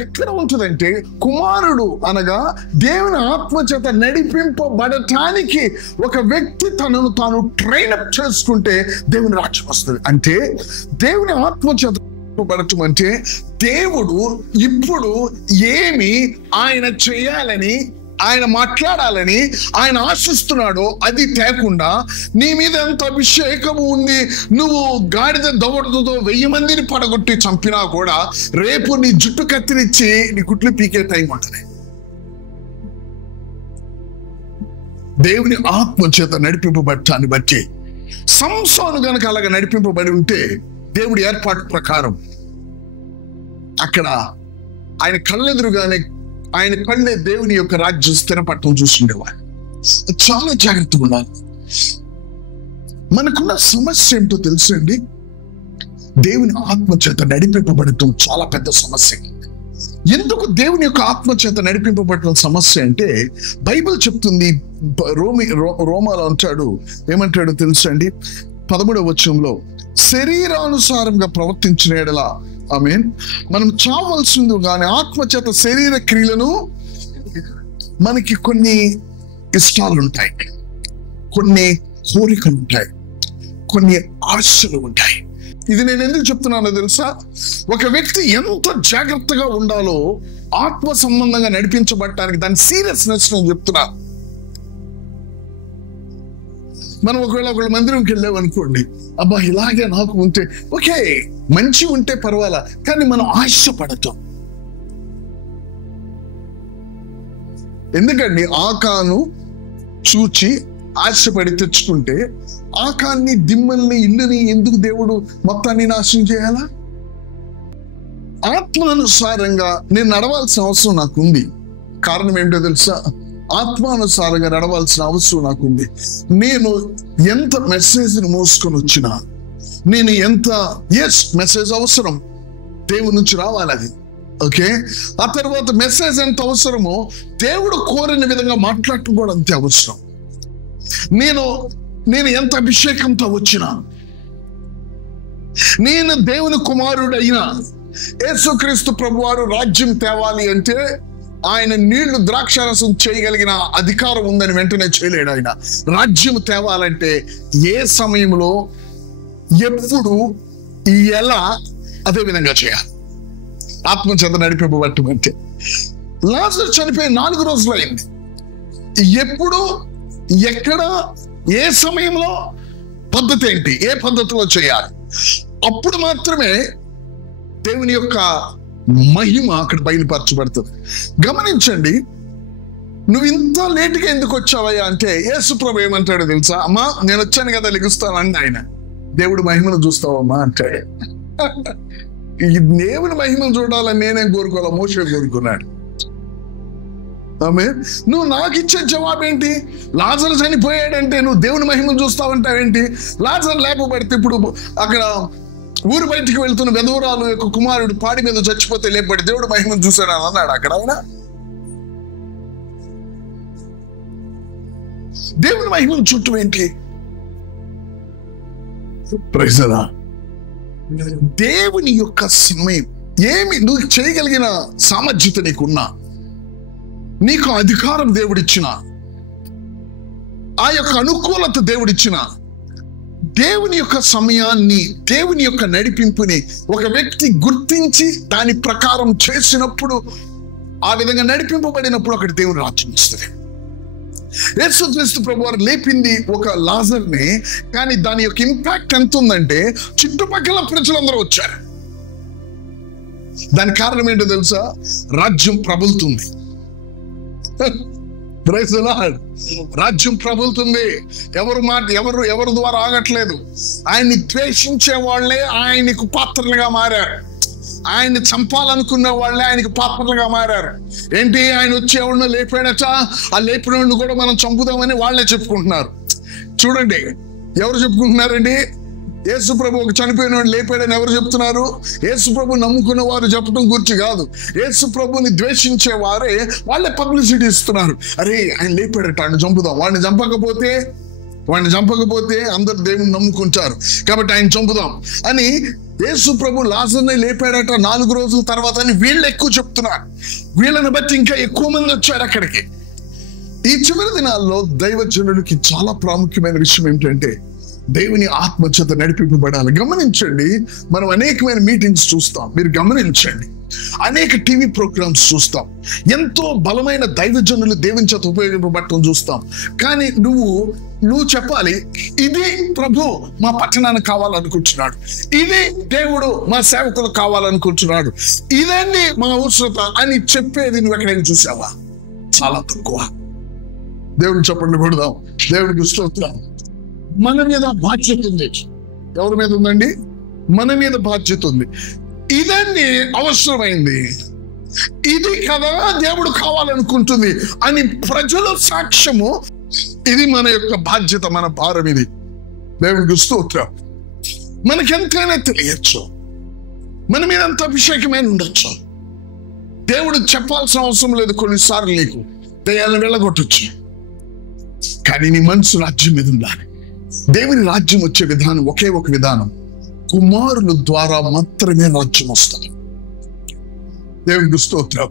ఎక్కడ ఉంటుందంటే, కుమారుడు అనగా దేవుని ఆత్మచేత నడిపింపబడటానికి ఒక వ్యక్తి తనను తాను ట్రైనప్ చేసుకుంటే దేవుని రాజ్యం వస్తుంది. అంటే దేవుని ఆత్మచేత పడటం అంటే దేవుడు ఇప్పుడు ఏమి ఆయన చేయాలని, ఆయన మాట్లాడాలని ఆయన ఆశిస్తున్నాడో అది తేకుండా, నీ మీద ఎంత అభిషేకము ఉంది, నువ్వు గాడిద దవడతో 1000 మందిని పడగొట్టి చంపినా కూడా రేపు నీ జుట్టు కత్తిరించి నీ గుట్లు పీకే టైం ఉంటుంది. దేవుని ఆత్మ చేత నడిపింపబడటాన్ని బట్టి సంసోను గనక అలాగ నడిపింపబడి ఉంటే దేవుడి ఏర్పాటు ప్రకారం అక్కడ ఆయన కళ్ళెదురుగానే, ఆయన కళ్ళే దేవుని యొక్క రాజ్యం స్థిరపడటం చూస్తుండేవాడు. చాలా జాగ్రత్తగా ఉండాలి. మనకున్న సమస్య ఏంటో తెలుసండి, దేవుని ఆత్మ చేత నడిపింపబడటం చాలా పెద్ద సమస్య. ఎందుకు దేవుని యొక్క ఆత్మ చేత నడిపింపబడటం సమస్య అంటే, బైబిల్ చెప్తుంది, రోమాలో అంటాడు, ఏమంటాడో తెలుసండి, 13వ వచనంలో, శరీరానుసారంగా ప్రవర్తించిన యెడల ఆమేన్ మనం చావలసింది కానీ ఆత్మచేత శరీర క్రియలను, మనకి కొన్ని ఇష్టాలు ఉంటాయి, కొన్ని కోరికలు ఉంటాయి, కొన్ని ఆశలు ఉంటాయి. ఇది నేను ఎందుకు చెప్తున్నానో తెలుసా? ఒక వ్యక్తి ఎంత జాగ్రత్తగా ఉండాలో ఆత్మ సంబంధంగా నడిపించబడటానికి, దాని సీరియస్నెస్ నేను చెప్తున్నా. మనం ఒకవేళ మందిరంకి వెళ్ళామనుకోండి, అబ్బా ఇలాగే నాకు ఉంటే ఓకే, మంచి ఉంటే పర్వాలా, కానీ మనం ఆశపడతాం. ఎందుకండి ఆకాను చూచి ఆశపడి తెచ్చుకుంటే, ఆకాన్ని, దిమ్మల్ని, ఇల్లుని ఎందుకు దేవుడు మొత్తాన్ని నాశనం చేయాలా? ఆత్మానుసారంగా నేను నడవాల్సిన అవసరం నాకుంది. కారణం ఏంటో తెలుసా? ఆత్మానుసారంగా నడవాల్సిన అవసరం నాకుంది. నేను ఎంత మెసేజ్ని మోసుకొని వచ్చినా, నేను ఎంత మెసేజ్ అవసరం, దేవుడి నుంచి రావాలి అది, ఓకే. ఆ తర్వాత మెసేజ్ ఎంత అవసరమో దేవుడు కోరిన విధంగా మాట్లాడటం కూడా అంతే అవసరం. నేను ఎంత అభిషేకంతో వచ్చినా, నేను దేవుని కుమారుడు అయినా, యేసుక్రీస్తు ప్రభువారు రాజ్యం తేవాలి అంటే ఆయన నీళ్లు ద్రాక్షారసం చేయగలిగిన అధికారం ఉందని వెంటనే చేయలేడు. ఆయన రాజ్యం తేవాలంటే ఏ సమయంలో, ఎప్పుడు, ఎలా, అదే విధంగా చేయాలి. ఆత్మచేత నడిపింపబడటం అంటే, లాజరు చనిపోయి 4 రోజులు అయింది. ఎప్పుడు, ఎక్కడ, ఏ సమయంలో, పద్ధతి ఏంటి, ఏ పద్ధతిలో చేయాలి, అప్పుడు మాత్రమే దేవుని యొక్క మహిమ అక్కడ బయలుపరచబడుతుంది. గమనించండి, నువ్వు ఇంత లేటుగా ఎందుకు వచ్చావయ్యా అంటే, యేసు ప్రభు ఏమంటాడో తెలుసా? అమ్మా నేను వచ్చాను కదా లెగుస్తానండి. ఆయన దేవుడు మహిమను చూస్తావమ్మా అంటాడు. ఈ దేవుని మహిమను చూడాలని నేనేం కోరుకోవాలా? మోషే కోరుకున్నాడు. ఆమె నువ్వు నాకు ఇచ్చే జవాబు ఏంటి? లాజరు చనిపోయాడంటే నువ్వు దేవుని మహిమను చూస్తావంటావేంటి? లాజరు లేపబడితే ఇప్పుడు అక్కడ ఊరు బయటికి వెళ్తున్న వెధవరాలు యొక్క కుమారుడు పాడి మీద చచ్చిపోతే లేపబడి దేవుడు మహిమను చూశాడు అని అన్నాడు అక్కడ ఆయన? దేవుని మహిమను చుట్టూ ఏంటి? ప్రైజరా, దేవుని యొక్క సమయం ఏమి, నువ్వు చేయగలిగిన సామర్థ్యత నీకున్నా, నీకు అధికారం దేవుడిచ్చిన, ఆ యొక్క అనుకూలత దేవుడిచ్చిన, దేవుని యొక్క సమయాన్ని, దేవుని యొక్క నడిపింపుని ఒక వ్యక్తి గుర్తించి దాని ప్రకారం చేసినప్పుడు, ఆ విధంగా నడిపింపబడినప్పుడు అక్కడ దేవుని రాజ్యం వస్తుంది. యేసుక్రీస్తు ప్రభువారు లేపింది ఒక లాజర్ని, కానీ దాని యొక్క ఇంపాక్ట్ ఎంత ఉందంటే చుట్టుపక్కల ప్రజలందరూ వచ్చారు. దాని కారణం ఏంటో తెలుసా? రాజ్యం ప్రబలుతుంది. రాజ్యం ప్రబలుతుంది. ఎవరు ద్వారా ఆగట్లేదు. ఆయన్ని ద్వేషించే వాళ్ళే ఆయనకు పాత్రలుగా మారారు. ఆయన్ని చంపాలనుకున్న వాళ్ళే ఆయనకు పాత్రలుగా మారారు. ఏంటి, ఆయన వచ్చేవాడిని లేపాడట, ఆ లేపినోడిని కూడా మనం చంపుదామని వాళ్ళే చెప్పుకుంటున్నారు. చూడండి ఎవరు చెప్పుకుంటున్నారండి? యేసు ప్రభు ఒక చనిపోయిన వాడు లేపాడని ఎవరు చెప్తున్నారు? యేసు ప్రభు నమ్ముకున్న వారు చెప్పడం గురించి కాదు. యేసు ప్రభుని ద్వేషించే వారే వాళ్ళే పబ్లిసిటీ ఇస్తున్నారు. అరే ఆయన లేపాడట, ఆయన చంపుదాం. వాడిని చంపకపోతే అందరు దేవుని నమ్ముకుంటారు కాబట్టి ఆయన చంపుదాం అని. యేసు ప్రభు లాజర్ని లేపాడట 4 రోజుల తర్వాత అని వీళ్ళు ఎక్కువ చెప్తున్నారు. వీళ్ళని బట్టి ఇంకా ఎక్కువ మంది వచ్చారు అక్కడికి. ఈ చివరి దినాల్లో దైవజనుడికి చాలా ప్రాముఖ్యమైన విషయం ఏమిటంటే దేవుని ఆత్మ చేత నడిపింపబడాలి. గమనించండి, మనం అనేకమైన మీటింగ్స్ చూస్తాం. మీరు గమనించండి, అనేక టీవీ ప్రోగ్రామ్స్ చూస్తాం. ఎంతో బలమైన దైవజనులు దేవుని చేత ఉపయోగింపబడటం చూస్తాం. కానీ నువ్వు చెప్పాలి, ఇది ప్రభు మా పట్టణానికి కావాలనుకుంటున్నాడు, ఇది దేవుడు మా సేవకులు కావాలనుకుంటున్నాడు, ఇదండి మా అవసరత అని చెప్పేది నువ్వు ఎక్కడైనా చూసావా? చాలా తక్కువ. దేవుడికి చెప్పండి, కొడదాం. దేవుడికి స్తోత్రం. మన మీద బాధ్యత ఉంది. ఎవరి మీద ఉందండి? మన మీద బాధ్యత ఉంది. ఇదండి అవసరమైంది, ఇది కదా దేవుడు కావాలనుకుంటుంది అని ప్రజల సాక్ష్యము. ఇది మన యొక్క బాధ్యత, మన భారం. ఇది దేవుడికి స్తోత్రం. మనకెంతైనా తెలియచ్చు, మన మీద అంత అభిషేకమైన ఉండొచ్చు. దేవుడు చెప్పాల్సిన అవసరం లేదు. కొన్నిసార్లు నీకు దయ్యాలను వెళ్ళగొట్టొచ్చు, కానీ నీ మనసు రాజ్యం మీద ఉండాలి. దేవుని రాజ్యం వచ్చే విధానం ఒకే ఒక విధానం, కుమారుల ద్వారా మాత్రమే రాజ్యం వస్తుంది. దేవునికి స్తోత్రం.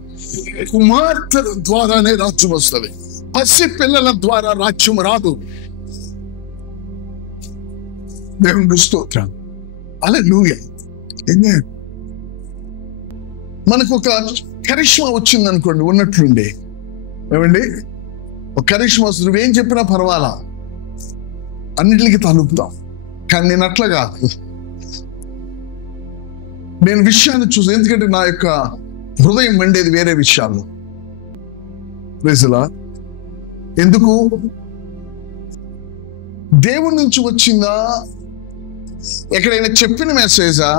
కుమార్తెల ద్వారానే రాజ్యం వస్తుంది. పసి పిల్లల ద్వారా రాజ్యం రాదు. దేవునికి స్తోత్రం. హల్లెలూయా. మనకు ఒక కరిష్మా వచ్చింది అనుకోండి, ఉన్నట్లుండి ఏమండి, ఒక కరిష్మా వస్తుంది, నువ్వేం చెప్పినా పర్వాలా, అన్నిటికీ తలుపుతాం. కానీ నేను అట్లా కాదు. నేను విషయాన్ని చూసి, ఎందుకంటే నా యొక్క హృదయం మండేది వేరే విషయాలు. ఎందుకు? దేవుడి నుంచి వచ్చిందా, ఎక్కడైనా చెప్పిన మెసేజా,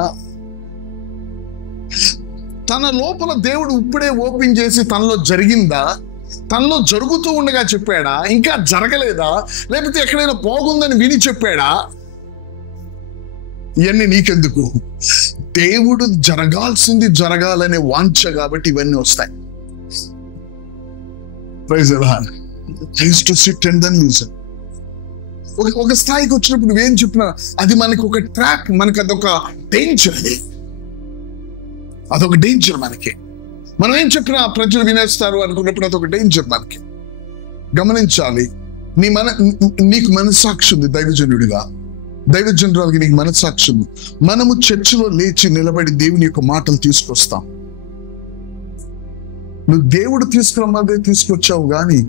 తన లోపల దేవుడు ఇప్పుడే ఓపెన్ చేసి తనలో జరిగిందా, తనలో జరుగుతూ ఉండగా చెప్పాడా, ఇంకా జరగలేదా, లేకపోతే ఎక్కడైనా బాగుందని విని చెప్పాడా? ఇవన్నీ నీకెందుకు? దేవుడు జరగాల్సింది జరగాలనే వాంఛ కాబట్టి ఇవన్నీ వస్తాయి. Praise the lord. I used to sit and then listen. ఒక స్థాయికి వచ్చినప్పుడు నువ్వేం చెప్పినా అది మనకి ఒక ట్రాప్, మనకి అదొక డేంజర్. అదొక డేంజర్ మనకి. మనం ఏం చెప్పినా ప్రజలు వినేస్తారు అనుకున్నప్పుడు అదొక డేంజర్ మనకి. గమనించాలి. నీకు మనస్సాక్షి ఉంది. దైవజనురాలకి నీకు మనస్సాక్షి ఉంది. మనము చర్చిలో లేచి నిలబడి దేవుని యొక్క మాటలు తీసుకొస్తాం. నువ్వు దేవుడు తీసుకురమ్మదే తీసుకొచ్చావు, కానీ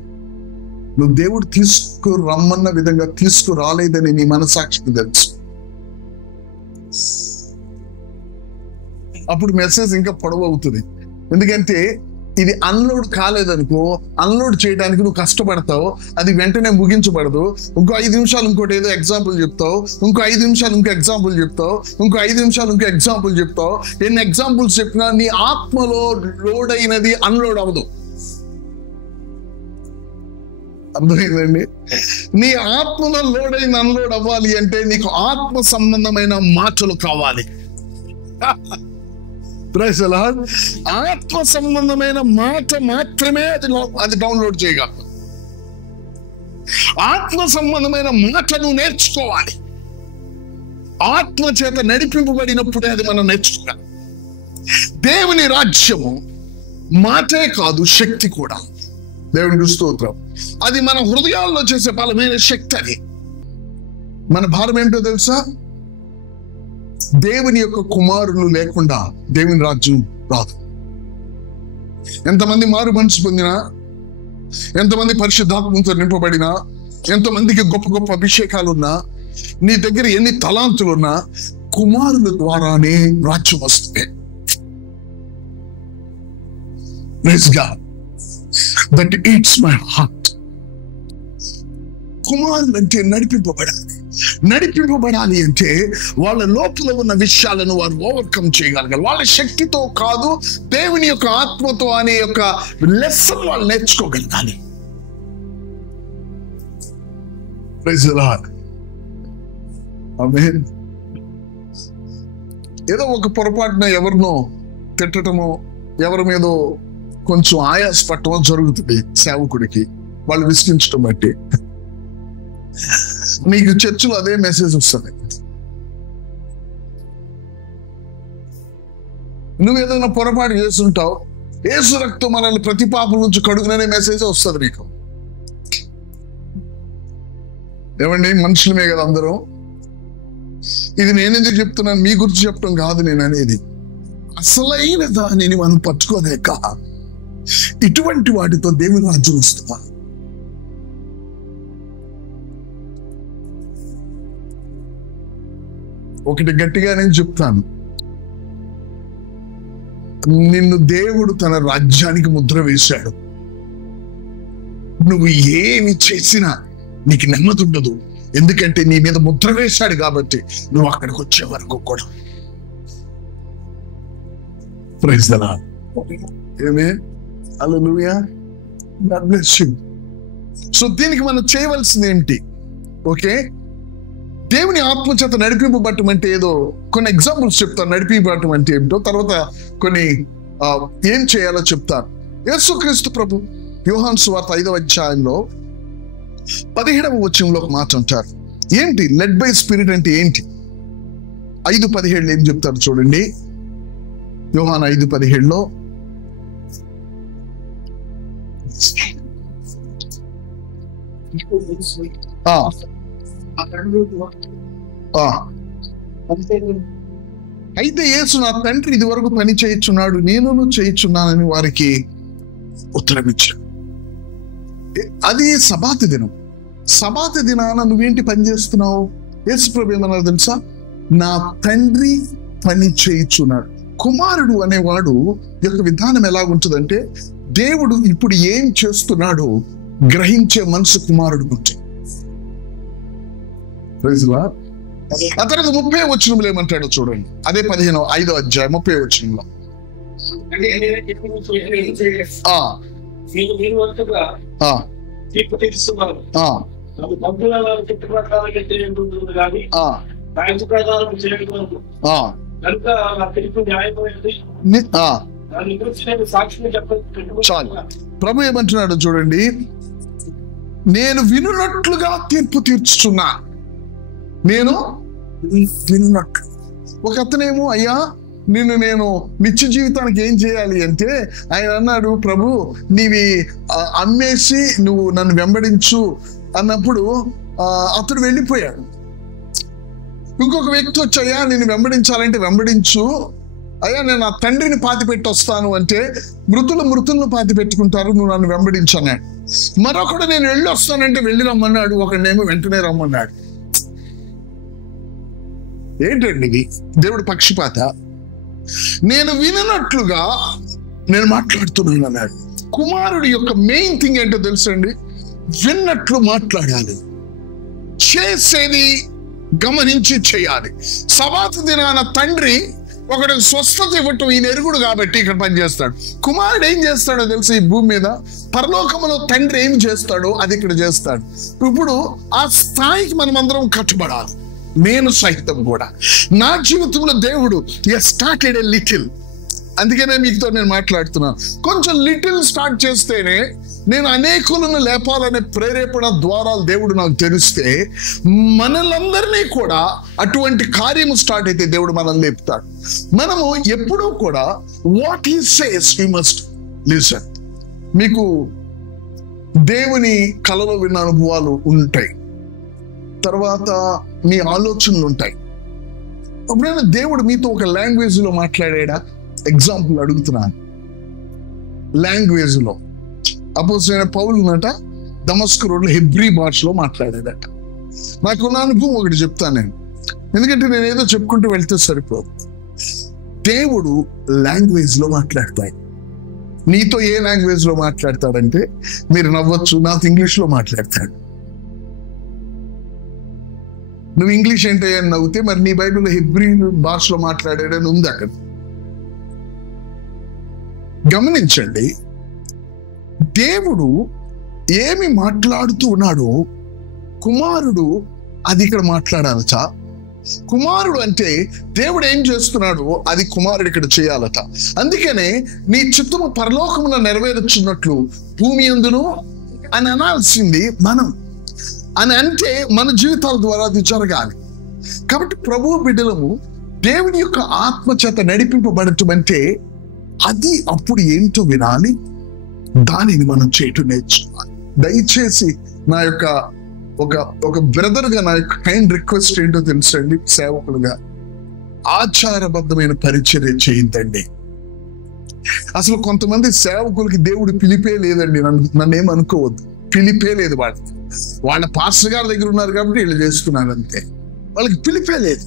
నువ్వు దేవుడు తీసుకురమ్మన్న విధంగా తీసుకురాలేదని నీ మనస్సాక్షికి తెలుసు. అప్పుడు మెసేజ్ ఇంకా పొడవవుతుంది. ఎందుకంటే ఇది అన్లోడ్ కాలేదనుకో, అన్లోడ్ చేయడానికి నువ్వు కష్టపడతావు, అది వెంటనే ముగించబడదు. ఇంకో 5 నిమిషాలు ఇంకోటి ఏదో ఎగ్జాంపుల్ చెప్తావు, ఇంకో 5 నిమిషాలు ఇంకో ఎగ్జాంపుల్ చెప్తావు, ఇంకో 5 నిమిషాలు ఇంకో ఎగ్జాంపుల్ చెప్తావు. ఎన్ని ఎగ్జాంపుల్స్ చెప్పినా నీ ఆత్మలో లోడ్ అయినది అన్లోడ్ అవ్వదు. అర్థమైందండి? నీ ఆత్మలో లోడ్ అయిన అన్లోడ్ అవ్వాలి అంటే నీకు ఆత్మ సంబంధమైన మాటలు కావాలి. ఆత్మ సంబంధమైన మాట మాత్రమే అది డౌన్లోడ్ చేయగలదు. ఆత్మ సంబంధమైన మాట నువ్వు నేర్చుకోవాలి. ఆత్మ చేత నడిపింపబడినప్పుడే అది మనం నేర్చుకోవాలి. దేవుని రాజ్యము మాటే కాదు, శక్తి కూడా. దేవునికి స్తోత్రం. అది మన హృదయాల్లో చేసే బలమైన శక్తి. అది మన భారం ఏంటో తెలుసా? దేవుని యొక్క కుమారులు లేకుండా దేవుని రాజ్యం రాదు. ఎంతమంది మారు మనసు పొందినా, ఎంతమంది పరిశుద్ధాత్మతో నింపబడినా, ఎంతమందికి గొప్ప గొప్ప అభిషేకాలు ఉన్నా, నీ దగ్గర ఎన్ని తలాంతులున్నా, కుమారుల ద్వారానే రాజ్యం వస్తుంది. Praise God. That eats my heart. కుమారులు అంటే నడిపింపబడాలి అంటే వాళ్ళ లోపల ఉన్న విషయాలను వారు ఓవర్కమ్ చేయగలగాలి. వాళ్ళ శక్తితో కాదు, దేవుని యొక్క ఆత్మతో అనే యొక్క లెసన్ వాళ్ళు నేర్చుకోగలగాలి. Praise the Lord. Amen. ఏదో ఒక పొరపాటున ఎవరినో తిట్టడమో, ఎవరి మీదో కొంచెం ఆయాసపడటమో జరుగుతుంది సేవకుడికి, వాళ్ళు విసిగించడం బట్టి. నీకు చర్చిలో అదే మెసేజ్ వస్తుంది. నువ్వు ఏదైనా పొరపాటు చేస్తుంటావు, యేసు రక్తం మనల్ని ప్రతి పాపం నుంచి కడుగుననే మెసేజ్ వస్తుంది నీకు. ఏమండి, మనుషులమే కదా అందరూ. ఇది నేనెందుకు చెప్తున్నాను, మీ గురించి చెప్పడం కాదు నేను అనేది. అసలైన దానిని మనం పట్టుకోలేక ఇటువంటి వాటితో దేవుని రాజ్యం వస్తుందా? ఒకటి గట్టిగా నేను చెప్తాను, నిన్ను దేవుడు తన రాజ్యానికి ముద్ర వేశాడు. నువ్వు ఏమి చేసినా నీకు నెమ్మది ఉండదు, ఎందుకంటే నీ మీద ముద్ర వేశాడు కాబట్టి నువ్వు అక్కడికి వచ్చే వరకు కూడా. Praise the lord. Amen. Hallelujah. God bless you. So దీనికి మనం చేయవలసింది ఏంటి? ఓకే, దేవుని ఆత్మచేత నడిపింపబట్టం అంటే ఏదో కొన్ని ఎగ్జాంపుల్స్ చెప్తాను. నడిపింపబట్టం అంటే ఏమిటో తర్వాత కొన్ని ఏం చేయాలో చెప్తాను. యేసుక్రీస్తు ప్రభు యోహాను సువార్త 5వ అధ్యాయంలో 17వ వచనంలో ఒక మాట అంటారు. ఏంటి లెడ్ బై స్పిరిట్ అంటే ఏంటి? 5:17 ఏం చెప్తారు చూడండి. యోహాను 5:17లో అయితే యేసు నా తండ్రి ఇది వరకు పని చేయుచున్నాడు, నేను చేయుచున్నానని వారికి ఉత్తరం ఇచ్చాడు. అది సబాతు దినం. సబాతు దినాన నువ్వేంటి పని చేస్తున్నావు? యేసు ప్రభు ఏమన్నారు తెలుసా? నా తండ్రి పని చేయుచున్నాడు. కుమారుడు అనేవాడు యొక్క విధానం ఎలాగుంటుందంటే, దేవుడు ఇప్పుడు ఏం చేస్తున్నాడో గ్రహించే మనసు కుమారుడు ఉంటుంది. ఆ తర్వాత 30వ వచనంలో ఏమంటాడో చూడండి. అదే 5వ అధ్యాయం 30వ వచనంలో చాలు. ప్రభు ఏమంటున్నాడు చూడండి, నేను వినున్నట్లుగా తీర్పు తీర్చుచున్నా. నేను వినున్నట్లు. ఒక అతనేమో, అయ్యా నేను నిత్య జీవితానికి ఏం చేయాలి అంటే, ఆయన అన్నాడు, ప్రభు నీవి అమ్మేసి నువ్వు నన్ను వెంబడించు అన్నప్పుడు అతడు వెళ్ళిపోయాడు. ఇంకొక వ్యక్తి వచ్చి, అయ్యా నేను వెంబడించాలంటే వెంబడించు, అయ్యా నేను నా తండ్రిని పాతిపెట్టి వస్తాను అంటే, మృతులను పాతి పెట్టుకుంటారు, నువ్వు నన్ను వెంబడించన్నాడు. మరొకడు నేను వెళ్ళి వస్తానంటే వెళ్ళి రమ్మన్నాడు, ఒకడేమో వెంటనే రమ్మన్నాడు. ఏంటండి ఇది? దేవుడు పక్షపాత? నేను విననట్లుగా నేను మాట్లాడుతున్నాను అన్నాడు. కుమారుడి యొక్క మెయిన్ థింగ్ ఏంటో తెలుసండి, విన్నట్లు మాట్లాడాలి, చేసేది గమనించి చేయాలి. సబాతు దినాన తండ్రి ఒకడికి స్వస్థత ఇవ్వటం ఈయన ఎరుగుడు కాబట్టి ఇక్కడ పనిచేస్తాడు. కుమారుడు ఏం చేస్తాడో తెలుసు, ఈ భూమి మీద పరలోకములో తండ్రి ఏం చేస్తాడో అది ఇక్కడ చేస్తాడు. ఇప్పుడు ఆ స్థాయికి మనం అందరం కట్టుబడాలి. నేను సైతం కూడా నా జీవితంలో దేవుడు స్టార్టెడ్ ఎ లిటిల్. అందుకనే మీతో నేను మాట్లాడుతున్నాను. కొంచెం లిటిల్ స్టార్ట్ చేస్తేనే నేను అనేకులను లేపాలనే ప్రేరేపణ ద్వారాలు దేవుడు నాకు తెలిస్తే, మనలందరినీ కూడా అటువంటి కార్యము స్టార్ట్ అయితే దేవుడు మనల్ని లేపుతాడు. మనము ఎప్పుడూ కూడా what he says you must listen. మీకు దేవుని కలలో విన్న అనుభవాలు ఉంటాయి, తర్వాత మీ ఆలోచనలు ఉంటాయి. అప్పుడైనా దేవుడు మీతో ఒక లాంగ్వేజ్ లో మాట్లాడాడా? ఎగ్జాంపుల్ అడుగుతున్నాను. లాంగ్వేజ్ లో అపోస్తలుడైన పౌలునట దమస్కు రోడ్లో హెబ్రీ భాషలో మాట్లాడాడట. నాకున్న అనుభవం ఒకటి చెప్తాను నేను, ఎందుకంటే నేను ఏదో చెప్పుకుంటూ వెళ్తే సరిపోదు. దేవుడు లాంగ్వేజ్ లో మాట్లాడతాడు. నీతో ఏ లాంగ్వేజ్ లో మాట్లాడతాడంటే, మీరు నవ్వచ్చు, నాతో ఇంగ్లీష్ లో మాట్లాడతాడు. నువ్వు ఇంగ్లీష్ ఏంటి అని నవ్వుతే, మరి నీ బైబిల్లో హెబ్రీ భాషలో మాట్లాడాడని ఉంది అక్కడ. గమనించండి, దేవుడు ఏమి మాట్లాడుతూ ఉన్నాడో కుమారుడు అది ఇక్కడ మాట్లాడాలచా. కుమారుడు అంటే దేవుడు ఏం చేస్తున్నాడో అది కుమారుడు ఇక్కడ చేయాలట. అందుకనే నీ చిత్తము పరలోకములో నెరవేర్చున్నట్లు భూమి యందును అని అనాల్సింది మనం అని అంటే మన జీవితాల ద్వారా అది జరగాలి. కాబట్టి ప్రభువు బిడ్డలము దేవుని యొక్క ఆత్మ చేత నడిపింపబడటం అంటే అది అప్పుడు ఏంటో వినాలి, దానిని మనం చేయటం నేర్చుకోవాలి. దయచేసి నా యొక్క ఒక బ్రదర్గా నా యొక్క కైండ్ రిక్వెస్ట్ ఏంటో తెలుసండి, సేవకులుగా ఆచారబద్ధమైన పరిచర్య చేయొద్దండి. అసలు కొంతమంది సేవకులకి దేవుడు పిలిపే లేదండి, నన్నేం అనుకోవద్దు, పిలిపే లేదు. వాళ్ళ పాస్టర్ గారి దగ్గర ఉన్నారు కాబట్టి వీళ్ళు చేస్తున్నారు అంతే, వాళ్ళకి పిలిపే లేదు.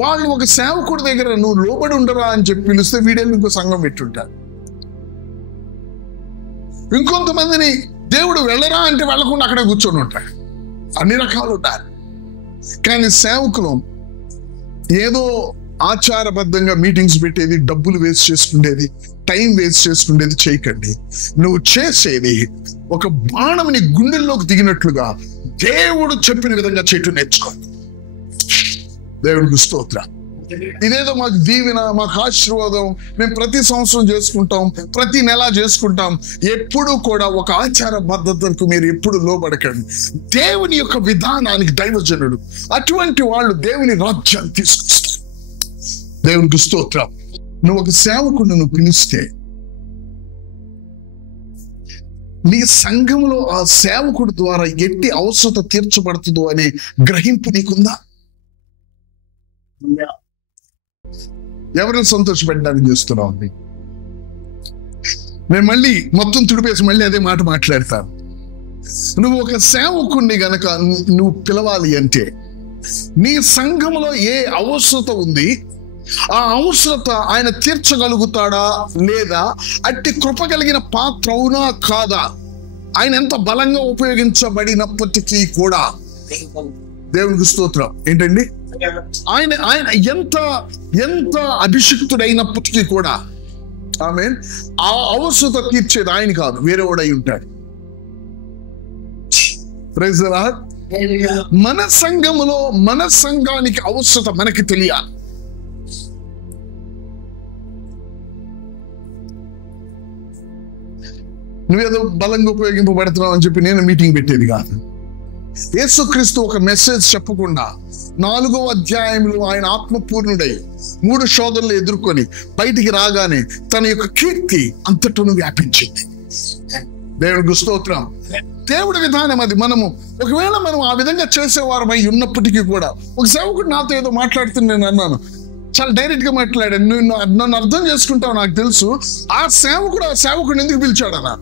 వాళ్ళు ఒక సేవకుడి దగ్గర నువ్వు లోబడి ఉండరా అని చెప్పి పిలిస్తే వీడేళ్ళు ఇంకో సంఘం పెట్టుంటారు. ఇంకొంతమందిని దేవుడు వెళ్ళరా అంటే వెళ్ళకుండా అక్కడే కూర్చొని ఉంటారు. అన్ని రకాలు ఉంటారు. కానీ సేవకులు ఏదో ఆచారబద్ధంగా మీటింగ్స్ పెట్టేది, డబ్బులు వేస్ట్ చేసుకునేది, టైం వేస్ట్ చేసుకునేది చేయకండి. నువ్వు చేసేది ఒక బాణం నీ గుండెల్లోకి దిగినట్లుగా దేవుడు చెప్పిన విధంగా చేయటం నేర్చుకోండి. దేవుడికి స్తోత్రం. ఇదేదో మాకు దీవెన, మాకు ఆశీర్వాదం, మేము ప్రతి సంవత్సరం చేసుకుంటాం, ప్రతి నెల చేసుకుంటాం, ఎప్పుడు కూడా ఒక ఆచార పద్ధతులకు మీరు ఎప్పుడు లోబడకండి. దేవుని యొక్క విధానానికి దైవజనుడు, అటువంటి వాళ్ళు దేవుని రాజ్యాన్ని తీసుకొస్తారు. దేవునికి స్తోత్రం. నువ్వు ఒక సేవకుడు నువ్వు పిలిస్తే నీ సంఘంలో ఆ సేవకుడి ద్వారా ఎట్టి అవసరత తీర్చబడుతుందో అనే గ్రహింపు నీకుందా? ఎవరిని సంతోషపెట్టడానికి చేస్తున్నావు? నేను మళ్ళీ మొత్తం తుడిపేసి మళ్ళీ అదే మాట మాట్లాడతాను. నువ్వు ఒక సేవకుడిని గనక నువ్వు పిలవాలి అంటే నీ సంఘంలో ఏ అవసరత ఉంది, ఆ అవసరత ఆయన తీర్చగలుగుతాడా లేదా, అట్టి కృప కలిగిన పాత్ర అవునా కాదా, ఆయన ఎంత బలంగా ఉపయోగించబడినప్పటికీ కూడా, దేవునికి స్తోత్రం, ఏంటండి, ఆయన ఎంత అభిషిక్తుడైనప్పటికీ కూడా ఆమేన్, ఆ అవసరత తీర్చేది ఆయన కాదు, వేరేవాడై ఉంటాడు. Praise the lord. మన సంఘములో మన సంఘానికి అవసరత మనకి తెలియాలి. నువ్వేదో బలంగా ఉపయోగింపబడుతున్నావు అని చెప్పి నేను మీటింగ్ పెట్టేది కాదు. యేసుక్రీస్తు ఒక మెసేజ్ చెప్పకుండా 4వ అధ్యాయంలో ఆయన ఆత్మపూర్ణుడై 3 శోధనలు ఎదుర్కొని బయటికి రాగానే తన యొక్క కీర్తి అంతటను వ్యాపించింది. దేవుడికి స్తోత్రం. దేవుడి విధానం అది. ఒకవేళ మనం ఆ విధంగా చేసేవారమై ఉన్నప్పటికీ కూడా, ఒక సేవకుడు నాతో ఏదో మాట్లాడుతున్నా, నేను అన్నాను, చాలా డైరెక్ట్ గా మాట్లాడాను, నువ్వు నన్ను అర్థం చేసుకుంటావు నాకు తెలుసు, ఆ సేవకుడు ఎందుకు పిలిచాడన్నా,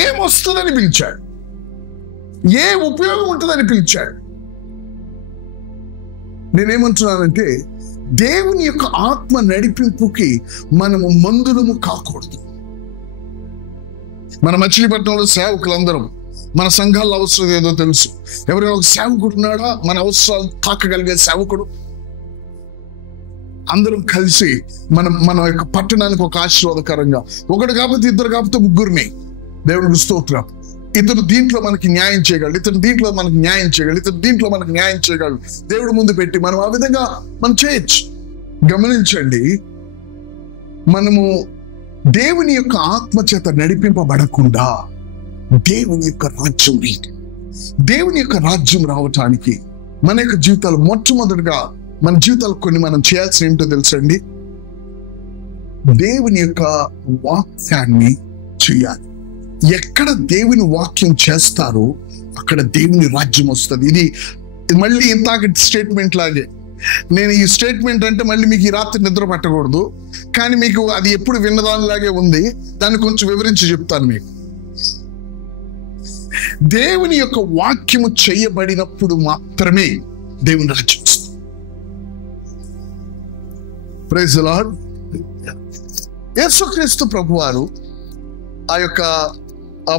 ఏమొస్తుందని పిలిచాడు, ఏ ఉపయోగం ఉంటుందని పిలిచాడు. నేనేమంటున్నానంటే దేవుని యొక్క ఆత్మ నడిపింపుకి మనము మందులము కాకూడదు. మన మచిలీపట్నంలో సేవకులందరం మన సంఘాల అవసరం ఏదో తెలుసు. ఎవరైనా ఒక సేవకుడు ఉన్నాడా, మన అవసరాలు తాకగలిగే సేవకుడు, అందరం కలిసి మన యొక్క పట్టణానికి ఒక ఆశీర్వాదకరంగా, ఒకటి కాకపోతే ఇద్దరు కాకపోతే ముగ్గురిని, దేవునికి స్తోత్రం, ఇతను దీంట్లో మనకి న్యాయం చేయగలడు, ఇతను దీంట్లో మనకి న్యాయం చేయగలడు, ఇతను దీంట్లో మనకి న్యాయం చేయగలడు, దేవుడు ముందు పెట్టి మనం ఆ విధంగా మనం చేయొచ్చు. గమనించండి, మనము దేవుని యొక్క ఆత్మ చేత నడిపింపబడకుండా దేవుని యొక్క రాజ్యం దేవుని యొక్క రాజ్యం రావటానికి మన యొక్క జీవితాలు మొట్టమొదటిగా మన జీవితాలు కొన్ని మనం చేయాల్సిన ఏంటో తెలుసండి, దేవుని యొక్క వాక్యాన్ని చేయాలి. ఎక్కడ దేవుని వాక్యం చేస్తారో అక్కడ దేవుని రాజ్యం వస్తుంది. ఇది మళ్ళీ ఇంతాక స్టేట్మెంట్ లాగే, నేను ఈ స్టేట్మెంట్ అంటే మళ్ళీ మీకు ఈ రాత్రి నిద్ర పట్టకూడదు, కానీ మీకు అది ఎప్పుడు విన్నదానిలాగే ఉంది, దాన్ని కొంచెం వివరించి చెప్తాను మీకు. దేవుని యొక్క వాక్యము చేయబడినప్పుడు మాత్రమే దేవుని రాజ్యం వస్తుంది. Praise the lord. యేసుక్రీస్తు ప్రభువారు ఆ యొక్క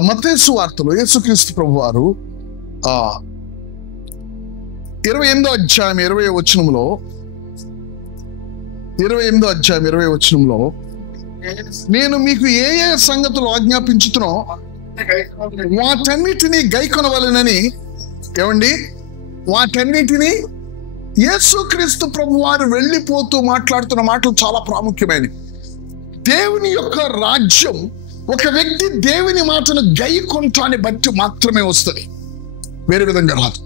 మత్తయి సువార్తలో యేసుక్రీస్తు ప్రభువారు 28వ అధ్యాయం 20వ వచనంలో 28వ అధ్యాయం 20వ వచనంలో, నేను మీకు ఏ సంగతులు ఆజ్ఞాపించుతున్నో వాటన్నిటినీ గైకొనవలెనని, ఏమండి, వాటన్నిటినీ యేసుక్రీస్తు ప్రభు వారు వెళ్ళిపోతూ మాట్లాడుతున్న మాటలు చాలా ప్రాముఖ్యమైనవి. దేవుని యొక్క రాజ్యం ఒక వ్యక్తి దేవుని మాటను గైకొనటాన్ని బట్టి మాత్రమే వస్తుంది, వేరే విధంగా రాదు.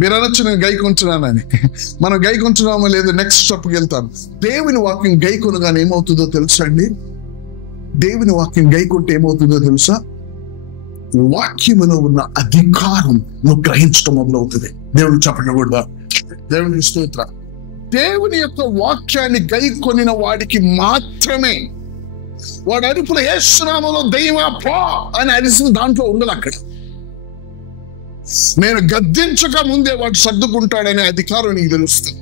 మీరు అనొచ్చు నేను గైకొంటున్నానని. మనం గైకొంటున్నామో లేదో నెక్స్ట్ స్టెప్కి వెళ్తాను. దేవుని వాక్యం గైకొనగానే ఏమవుతుందో తెలుసా అండి? దేవుని వాక్యం గైకొంటే ఏమవుతుందో తెలుసా? వాక్యములో ఉన్న అధికారం నువ్వు గ్రహించడం మొదలవుతుంది. దేవుడు చెప్పకూడదా? దేవునికి స్తోత్రం. దేవుని యొక్క వాక్యాన్ని గైకొనిన వాడికి మాత్రమే వాడు అరుపులో యేసు నామములో దెయ్యమా పో అని అరిసిన దాంట్లో ఉండదు. అక్కడ నేను గద్దించక ముందే వాడు సర్దుకుంటాడనే అధికారం నీకు తెలుస్తుంది.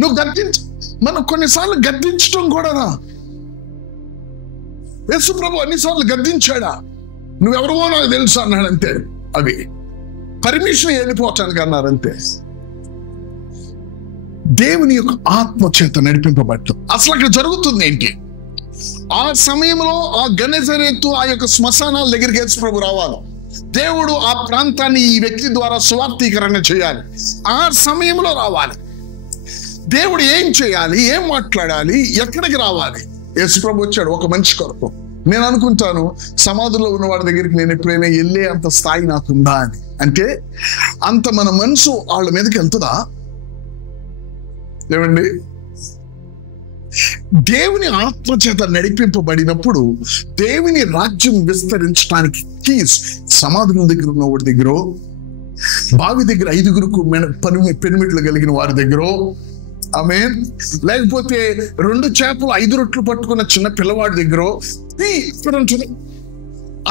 నువ్వు మనం కొన్నిసార్లు గద్దించడం కూడానా? యేసు ప్రభు అన్నిసార్లు గద్దించాడా? నువ్వెవరో నాకు తెలుసు అన్నాడంతే. అవి పర్మిషన్ వెళ్ళిపోవటానికి అన్నారంతే. దేవుని యొక్క ఆత్మ చేత నడిపింపబడటం అసలు అక్కడ జరుగుతుంది ఏంటి? ఆ సమయంలో ఆ గెనెజరేతు ఆ యొక్క శ్మశానాల దగ్గరికి యేసు ప్రభు రావాలి. దేవుడు ఆ ప్రాంతాన్ని ఈ వ్యక్తి ద్వారా స్వార్థీకరణ చేయాలి. ఆ సమయంలో రావాలి. దేవుడు ఏం చేయాలి, ఏం మాట్లాడాలి, ఎక్కడికి రావాలి? యేసు ప్రభు వచ్చాడు ఒక మనిషి కొరకు. నేను అనుకుంటాను సమాధుల్లో ఉన్న వాడి దగ్గరికి నేను ఎప్పుడైనా వెళ్ళే అంత స్థాయి నాకుందా అని. అంటే అంత మన మనసు వాళ్ళ మీదకి వెళ్తుందా? ఏమండి, దేవుని ఆత్మ చేత నడిపింపబడినప్పుడు దేవుని రాజ్యం విస్తరించడానికి కీస్ సమాధుల దగ్గర ఉన్న వాడి దగ్గర, బావి దగ్గర 5గురుకు పెనిమిట్లు కలిగిన వారి దగ్గర, ఆమేన్, లేకపోతే 2 చేపలు 5 రొట్లు పట్టుకున్న చిన్న పిల్లవాడి దగ్గర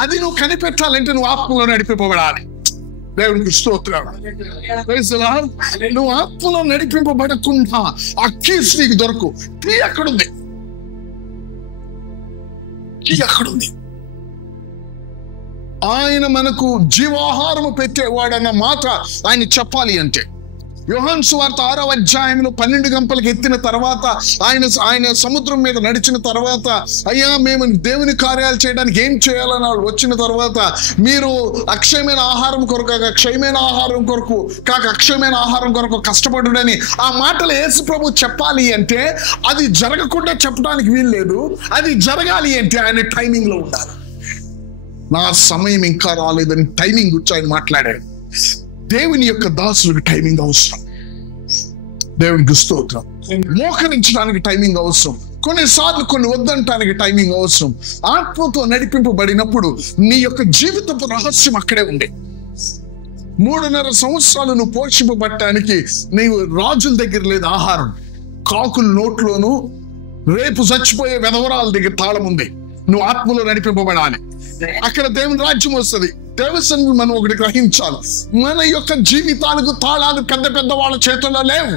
అది నువ్వు కనిపెట్టాలంటే నువ్వు ఆత్మలో నడిపింపబడాలి. దేవునికి స్తోత్రం. నువ్వు ఆత్మలో నడిపింపబడకుండా ఆ కీస్ నీకు దొరకు. కీ ఎక్కడుంది? కీ ఎక్కడుంది? ఆయన మనకు జీవాహారము పెట్టేవాడన్న మాట ఆయన చెప్పాలి అంటే యోహాను సువార్త 6వ అధ్యాయంలో 12 గంపలకు ఎత్తిన తర్వాత ఆయన సముద్రం మీద నడిచిన తర్వాత, అయ్యా మేము దేవుని కార్యాలు చేయడానికి ఏం చేయాలని వచ్చిన తర్వాత, మీరు అక్షయమైన ఆహారం కొరకు అక్షయమైన ఆహారం కొరకు అక్షయమైన ఆహారం కొరకు కష్టపడుడని ఆ మాటలు యేసు ప్రభు చెప్పాలి అంటే అది జరగకుండా చెప్పడానికి వీలు లేదు. అది జరగాలి అంటే ఆయన టైమింగ్ లో ఉండాలి. నా సమయం ఇంకా రాలేదని టైమింగ్ గురించి ఆయన మాట్లాడాడు. దేవుని యొక్క దాసులకు టైమింగ్ అవసరం. దేవునికి స్తోత్రం. మోకరించడానికి టైమింగ్ అవసరం. కొన్నిసార్లు కొన్ని వద్దంటానికి టైమింగ్ అవసరం. ఆత్మతో నడిపింపబడినప్పుడు నీ యొక్క జీవితపు రహస్యం అక్కడే ఉండే. 3.5 సంవత్సరాలు నువ్వు పోషింపబడటానికి నీవు రాజుల దగ్గర లేదు ఆహారం, కాకుల నోట్లోను రేపు చచ్చిపోయే వెధవరాల దగ్గర తాళం ఉంది. నువ్వు ఆత్మలో నడిపింపబడాలి. అక్కడ దేవుని రాజ్యం వస్తుంది. దేవసన్ని మనం ఒకటి గ్రహించాలి. మన యొక్క జీవితాలకు తాళాలు పెద్ద వాళ్ళ చేతుల్లో లేవు.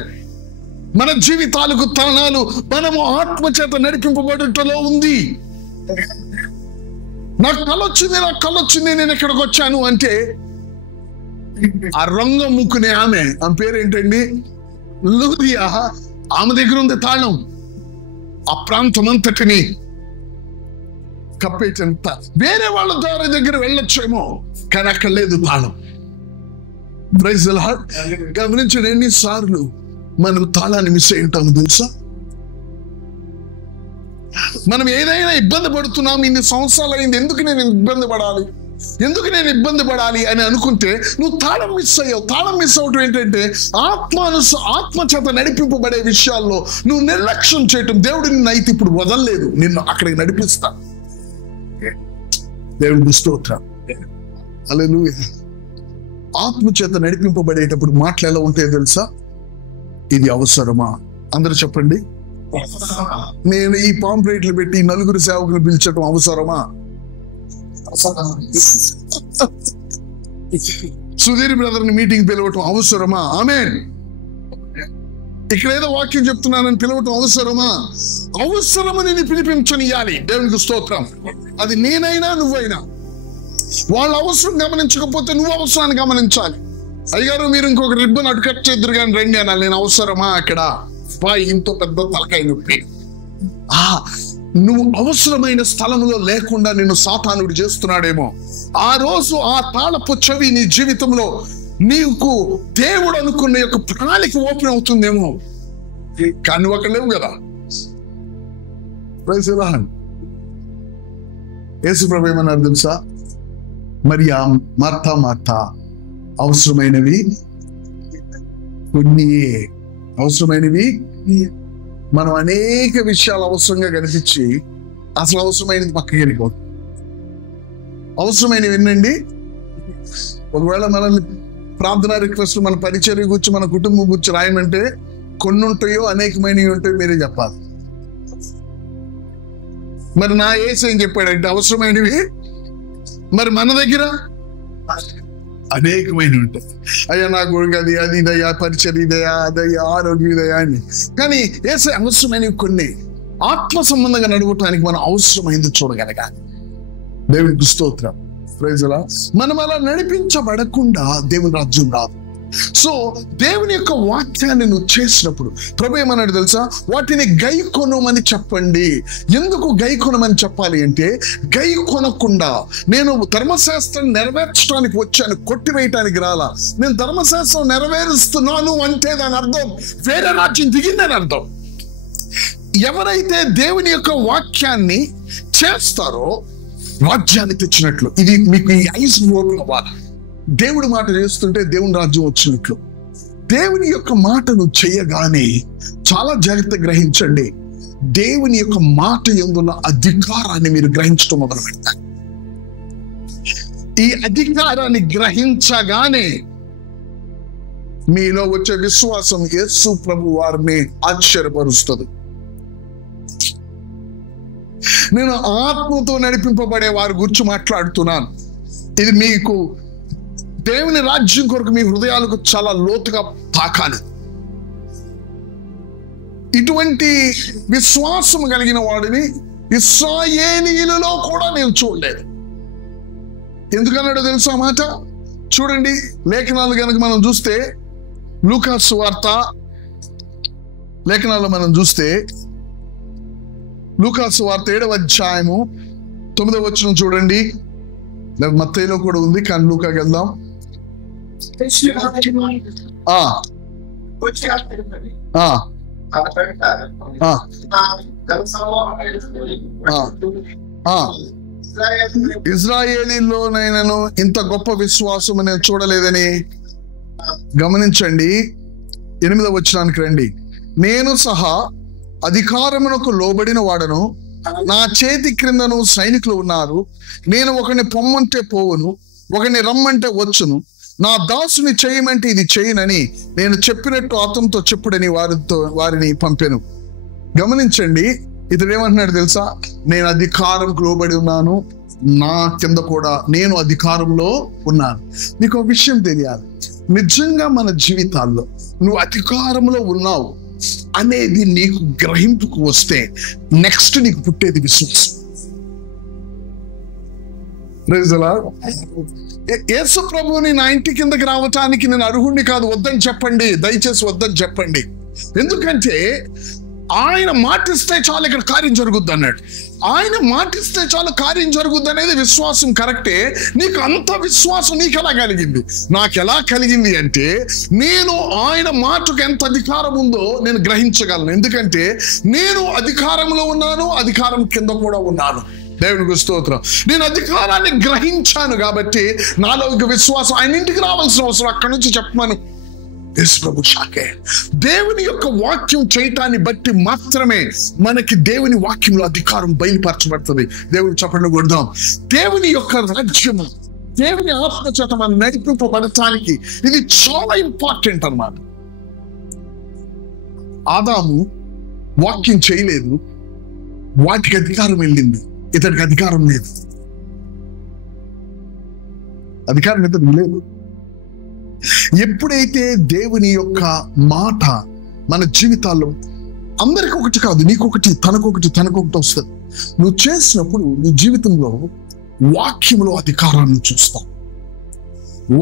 మన జీవితాలకు తాళాలు మనము ఆత్మ చేత నడిపింపబడటంలో ఉంది. నాకు కళ్ళొచ్చింది నేను ఇక్కడికి వచ్చాను అంటే ఆ రంగ ముక్కునే ఆమె పేరేంటండి, లూదియా, ఆమె దగ్గర ఉంది తాళం. ఆ ప్రాంతం అంతటిని కప్పేటంత. వేరే వాళ్ళ ద్వారా దగ్గర వెళ్ళొచ్చేమో, కానీ అక్కడ లేదు తాళం. Praise the lord. గమనించండి, ఎన్నిసార్లు మనం తాళాన్ని మిస్ అయి ఉంటాము తెలుసా? మనం ఏదైనా ఇబ్బంది పడుతున్నాం, ఇన్ని సంవత్సరాలు అయింది, ఎందుకు నేను ఇబ్బంది పడాలి అని అనుకుంటే నువ్వు తాళం మిస్ అయ్యావు. తాళం మిస్ అవటం ఏంటంటే ఆత్మ చేత నడిపింపబడే విషయాల్లో నువ్వు నిర్లక్ష్యం చేయటం. దేవుడు నిన్ను అయితే ఇప్పుడు వదలలేదు, నిన్ను అక్కడికి నడిపిస్తా. దేవుడి స్తోత్రం. హల్లెలూయా. ఆత్మ చేత నడిపింపబడేటప్పుడు మాటలు ఎలా ఉంటాయో తెలుసా? ఇది అవసరమా? అందరూ చెప్పండి. నేను ఈ పాంప్లెట్లు పెట్టి 4 సేవకులు పిలిచడం అవసరమా? సుధీర్ బ్రదర్ని మీటింగ్ పిలవటం అవసరమా? ఆమేన్. ఇక్కడ ఏదో వాక్యం చెప్తున్నానని పిలవటం అవసరమా? అవసరమని నేను పిలిపించనియాలి. దేవునికి స్తోత్రం. అది నేనైనా నువ్వైనా. వాళ్ళ అవసరం గమనించకపోతే నువ్వు అవసరాన్ని గమనించాలి. అయ్యగారు మీరు ఇంకొక రిబ్బన్ అటు కట్ చేద్దరు కానీ రండి అనాలి. నేను అవసరమా? అక్కడ ఇంతో పెద్ద తలకాయ నొప్పి. నువ్వు అవసరమైన స్థలంలో లేకుండా నిన్ను సాతానుడు చేస్తున్నాడేమో. ఆ రోజు ఆ తాళపు చెవి నీ జీవితంలో నీకు దేవుడు అనుకున్న యొక్క ప్రణాళిక ఓపెన్ అవుతుందేమో, కానీ ఒక లేవు కదా. యేసు ప్రభు ఏమన్నారు తెలుసా? మరి ఆ మార్తా అవసరమైనవి కొన్ని, అవసరమైనవి. మనం అనేక విషయాలు అవసరంగా కనిపించి అసలు అవసరమైనది పక్కకి వెళ్ళిపోతుంది. అవసరమైనవి ఏంటండి? ఒకవేళ మనల్ని ప్రార్థన రిక్వెస్ట్, మన పరిచర్య గురించి, మన కుటుంబం గురించి రాయమంటే కొన్ని ఉంటాయో అనేకమైనవి ఉంటాయో మీరే చెప్పాలి. మరి నా యేసు ఏం చెప్పాడంటే అవసరమైనవి. మరి మన దగ్గర అనేకమైన ఉంటాయి. అయ్యా నా కొడుకు అది ఇదయ్యా, పరిచర్య ఇదయా, అదయ్యా, ఆరోగ్యం ఇదయా అని. కానీ యేసు అవసరమైనవి కొన్ని. ఆత్మ సంబంధంగా నడవటానికి మనం అవసరమైంది చూడగలగాలి. దేవునికి స్తోత్రం. Praise the lord. మనం అలా నడిపించబడకుండా దేవుని రాజ్యం రాదు. సో దేవుని యొక్క వాక్యాన్ని నువ్వు చేసినప్పుడు ప్రభు ఏమన్నాడు తెలుసా? వాటిని గై కొనమని చెప్పండి. ఎందుకు గై కొనమని చెప్పాలి అంటే, గై కొనకుండా నేను ధర్మశాస్త్రం నెరవేర్చడానికి వచ్చాను, కొట్టివేయటానికి రాలా. నేను ధర్మశాస్త్రం నెరవేరుస్తున్నాను అంటే దాని అర్థం వేరే రాజ్యం దిగిందని అర్థం. ఎవరైతే దేవుని యొక్క వాక్యాన్ని చేస్తారో రాజ్యాన్ని తెచ్చినట్లు. ఇది మీకు ఈ ఐస్ ఓపెన్ అవ్వాలి. దేవుడి మాట చేస్తుంటే దేవుని రాజ్యం వచ్చినట్లు. దేవుని యొక్క మాటను చేయగానే చాలా జాగ్రత్త గ్రహించండి, దేవుని యొక్క మాట యందున్న అధికారాన్ని మీరు గ్రహించడం మొదలు పెడతారు. ఈ అధికారాన్ని గ్రహించగానే మీలో వచ్చే విశ్వాసం యేసు ప్రభు వారిని ఆశ్చర్యపరుస్తుంది. నేను ఆత్మతో నడిపింపబడే వారి గురించి మాట్లాడుతున్నాను. ఇది మీకు దేవుని రాజ్యం కొరకు మీ హృదయాలకు చాలా లోతుగా తాకాలి. ఇటువంటి విశ్వాసం కలిగిన వాడిని ఇశ్రాయేలీయులలో కూడా నేను చూడలేదు. ఎందుకన్నాడో తెలుసా మాట? చూడండి, లేఖనాలు కనుక మనం చూస్తే, లూకా సువార్త లేఖనాల్లో మనం చూస్తే, లూకా సువార్త 7వ అధ్యాయము 9వ వచనం చూడండి. మత్తయిలో కూడా ఉంది, కానీ లూకాకి వెళ్దాం. ఇజ్రాయేలీలోనైనాను ఇంత గొప్ప విశ్వాసం నేను చూడలేదని. గమనించండి, 8వ వచనానికి రండి. నేను సహా అధికారమునకు లోబడిన వాడను, నా చేతి క్రిందను సైనికులు ఉన్నారు. నేను ఒకరిని పొమ్మంటే పోవును, ఒకరిని రమ్మంటే వచ్చును, నా దాసుని చేయమంటే ఇది చేయనని నేను చెప్పినట్టు అతనితో చెప్పుడని వారిని పంపాను. గమనించండి, ఇతడు ఏమంటున్నాడు తెలుసా? నేను అధికారంకు లోబడి ఉన్నాను, నా కింద కూడా నేను అధికారంలో ఉన్నాను. నీకు ఒక విషయం తెలియాలి, నిజంగా మన జీవితాల్లో నువ్వు అధికారంలో ఉన్నావు అనేది నీకు గ్రహింపుకు వస్తే నెక్స్ట్ నీకు పుట్టేది విశ్వాసం. యేసు ప్రభువుని నా ఇంటి కిందకి రావటానికి నేను అర్హుణ్ణి కాదు, వద్దని చెప్పండి, దయచేసి వద్దని చెప్పండి. ఎందుకంటే ఆయన మాటిస్తే చాలు ఇక్కడ కార్యం జరుగుద్ది అన్నాడు. ఆయన మాటిస్తే చాలు కార్యం జరుగుద్ది అనేది విశ్వాసం. కరెక్టే. నీకు అంత విశ్వాసం నీకు ఎలా కలిగింది? నాకు ఎలా కలిగింది అంటే, నేను ఆయన మాటకు ఎంత అధికారం ఉందో నేను గ్రహించగలను. ఎందుకంటే నేను అధికారంలో ఉన్నాను, అధికారం కింద కూడా ఉన్నాను. దేవునికి స్తోత్రం. నేను అధికారాన్ని గ్రహించాను కాబట్టి నాలో ఒక విశ్వాసం. ఆయన ఇంటికి రావాల్సిన అవసరం అక్కడి నుంచి చెప్పమను. యేసు ప్రభు షాకే. దేవుని యొక్క వాక్యం చేయటాన్ని బట్టి మాత్రమే మనకి దేవుని వాక్యంలో అధికారం బయలుపరచబడుతుంది. దేవుని చప్పట్లు కొడదాం. దేవుని యొక్క రాజ్యము, దేవుని ఆత్మ చేత మనం నడిపింపబడటానికి ఇది చాలా ఇంపార్టెంట్ అన్నమాట. ఆదాము వాక్యం చేయలేదు, వాటికి అధికారం వెళ్ళింది, ఇతడికి అధికారం లేదు. అధికారం ఇతడికి లేదు. ఎప్పుడైతే దేవుని యొక్క మాట మన జీవితాల్లో, అందరికి ఒకటి కాదు, నీకొకటి, తనకొకటి వస్తుంది. నువ్వు చేసినప్పుడు నీ జీవితంలో వాక్యంలో అధికారాన్ని చూస్తావు.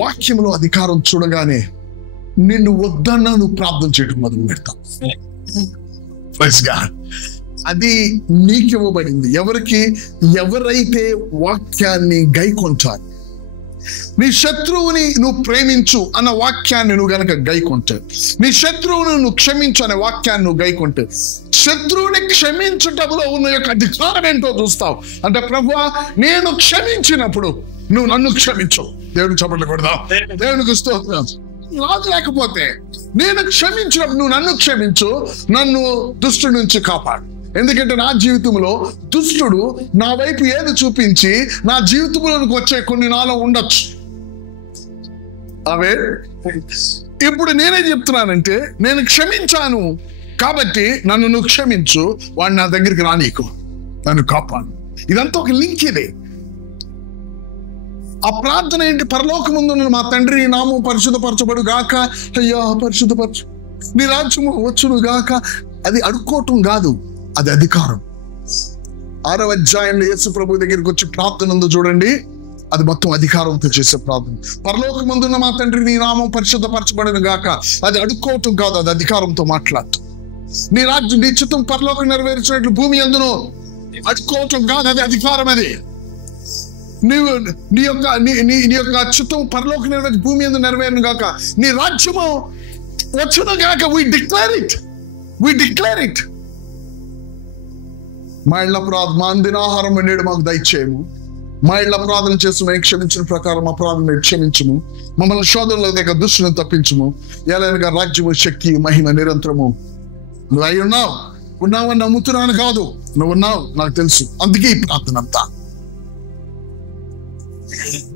వాక్యంలో అధికారం చూడగానే నిన్ను వద్దన్నా నువ్వు ప్రార్థన చేయడం మొదలు పెడతావు. అది నీకు ఇవ్వబడింది. ఎవరికి? ఎవరైతే వాక్యాన్ని గైకొంటారు. నీ శత్రువుని నువ్వు ప్రేమించు అన్న వాక్యాన్ని నువ్వు గనక గైకొంటే, నీ శత్రువును నువ్వు క్షమించు అనే వాక్యాన్ని నువ్వు గైకొంటే, శత్రువుని క్షమించటంలో ఉన్న యొక్క అధికారం ఏంటో చూస్తావు. అంటే ప్రభువా, నేను క్షమించినప్పుడు నువ్వు నన్ను క్షమించు. దేవుడికి చప్పట్లు కొడదాం. దేవునికి స్తోత్రం. రాదు లేకపోతే నేను క్షమించినప్పుడు నువ్వు నన్ను క్షమించు, నన్ను దుష్టుడి నుంచి కాపాడు. ఎందుకంటే నా జీవితంలో దుష్టుడు నా వైపు ఏది చూపించి నా జీవితంలోనికి వచ్చే కొన్ని నాలో ఉండొచ్చు. అవే ఇప్పుడు నేనే చెప్తున్నానంటే, నేను క్షమించాను కాబట్టి నన్ను నువ్వు క్షమించు, వాడు నా దగ్గరికి రానీకు, నన్ను కాపాడు. ఇదంతా ఒక లింక్. ఇది ఆ ప్రార్థన ఏంటి? పరలోకమందున్న మా తండ్రి, నీ నామం పరిశుద్ధపరచబడు గాక, అయ్యా పరిశుద్ధపరచు, నీ రాజ్యము వచ్చును గాక. అది అడుక్కోవటం కాదు, అది అధికారం. 6వ అధ్యాయంలో యేసు ప్రభు దగ్గరికి వచ్చి ప్రార్థన ఉందో చూడండి, అది మొత్తం అధికారంతో చేసే ప్రార్థన. పరలోకమందున్న మా తండ్రి, నీ నామం పరిశుద్ధపరచబడును గాక, అది అడుక్కోవటం కాదు, అది అధికారంతో మాట్లాడటం. నీ రాజ్యం, నీ చిత్తం పరలోకం నెరవేర్చినట్లు భూమి యందును, అడుక్కోవటం కాదు, అది అధికారం. అది నీవు నీ యొక్క చిత్తం పరలోక నెరవేర్చి భూమి యందు నెరవేరును గాక, నీ రాజ్యము వచ్చును గాక. we declare it. మా ఇళ్ళ మా అందినాహారం నేడు మాకు దయచేయము, మా ఇళ్ళ అపరాధం చేసి మేము క్షమించిన ప్రకారం మా అపరాధం క్షమించము, మమ్మల్ని శోధనలో దగ్గర దుష్టులను తప్పించము, ఎలాగనగా రాజ్యము, శక్తి, మహిమ నిరంతరము నువ్వు అయి ఉన్నావని నమ్ముతున్నాను కాదు, నువ్వు ఉన్నావు, నాకు తెలుసు. అందుకే ఈ ప్రార్థన అంతా.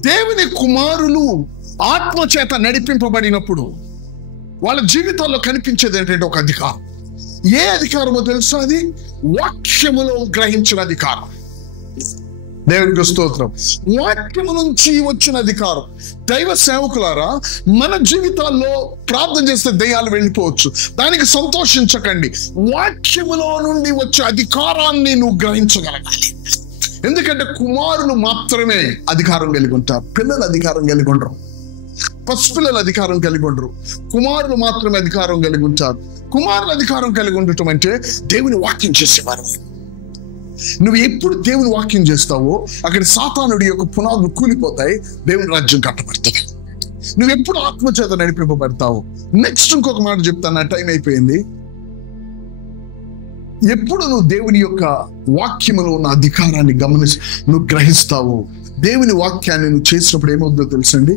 దేవుని కుమారులు ఆత్మ చేత నడిపింపబడినప్పుడు వాళ్ళ జీవితాల్లో కనిపించేది ఏంటంటే ఒక అధికారం. ఏ అధికారమో తెలుసా? అది వాక్యములో గ్రహించిన అధికారం. దేవునికి స్తోత్రం. వాక్యము నుంచి వచ్చిన అధికారం. దైవ సేవకులారా, మన జీవితాల్లో ప్రార్థన చేస్తే దయ్యాలు వెళ్ళిపోవచ్చు, దానికి సంతోషించకండి. వాక్యములో నుండి వచ్చే అధికారాన్ని నువ్వు గ్రహించగలగాలి. ఎందుకంటే కుమారులు మాత్రమే అధికారం కలిగి ఉంటారు, పిల్లలు అధికారం కలిగి ఉండరు, పసిపిల్లలు అధికారం కలిగి ఉండరు. కుమారులు మాత్రమే అధికారం కలిగి ఉంటారు. కుమారులు అధికారం కలిగి ఉండటం అంటే దేవుని వాక్యం చేసేవారు. నువ్వు ఎప్పుడు దేవుని వాక్యం చేస్తావో అక్కడ సాతానుడి యొక్క పునాదులు కూలిపోతాయి, దేవుని రాజ్యం కట్టబడుతుంది. నువ్వు ఎప్పుడు ఆత్మచేత నడిపింపబడతావు. నెక్స్ట్ ఇంకొక మాట చెప్తాను, నా టైం అయిపోయింది. ఎప్పుడు నువ్వు దేవుని యొక్క వాక్యములో ఉన్న అధికారాన్ని నువ్వు గ్రహిస్తావు, దేవుని వాక్యాన్ని నువ్వు చేసినప్పుడు ఏమవుతుందో తెలుసండి.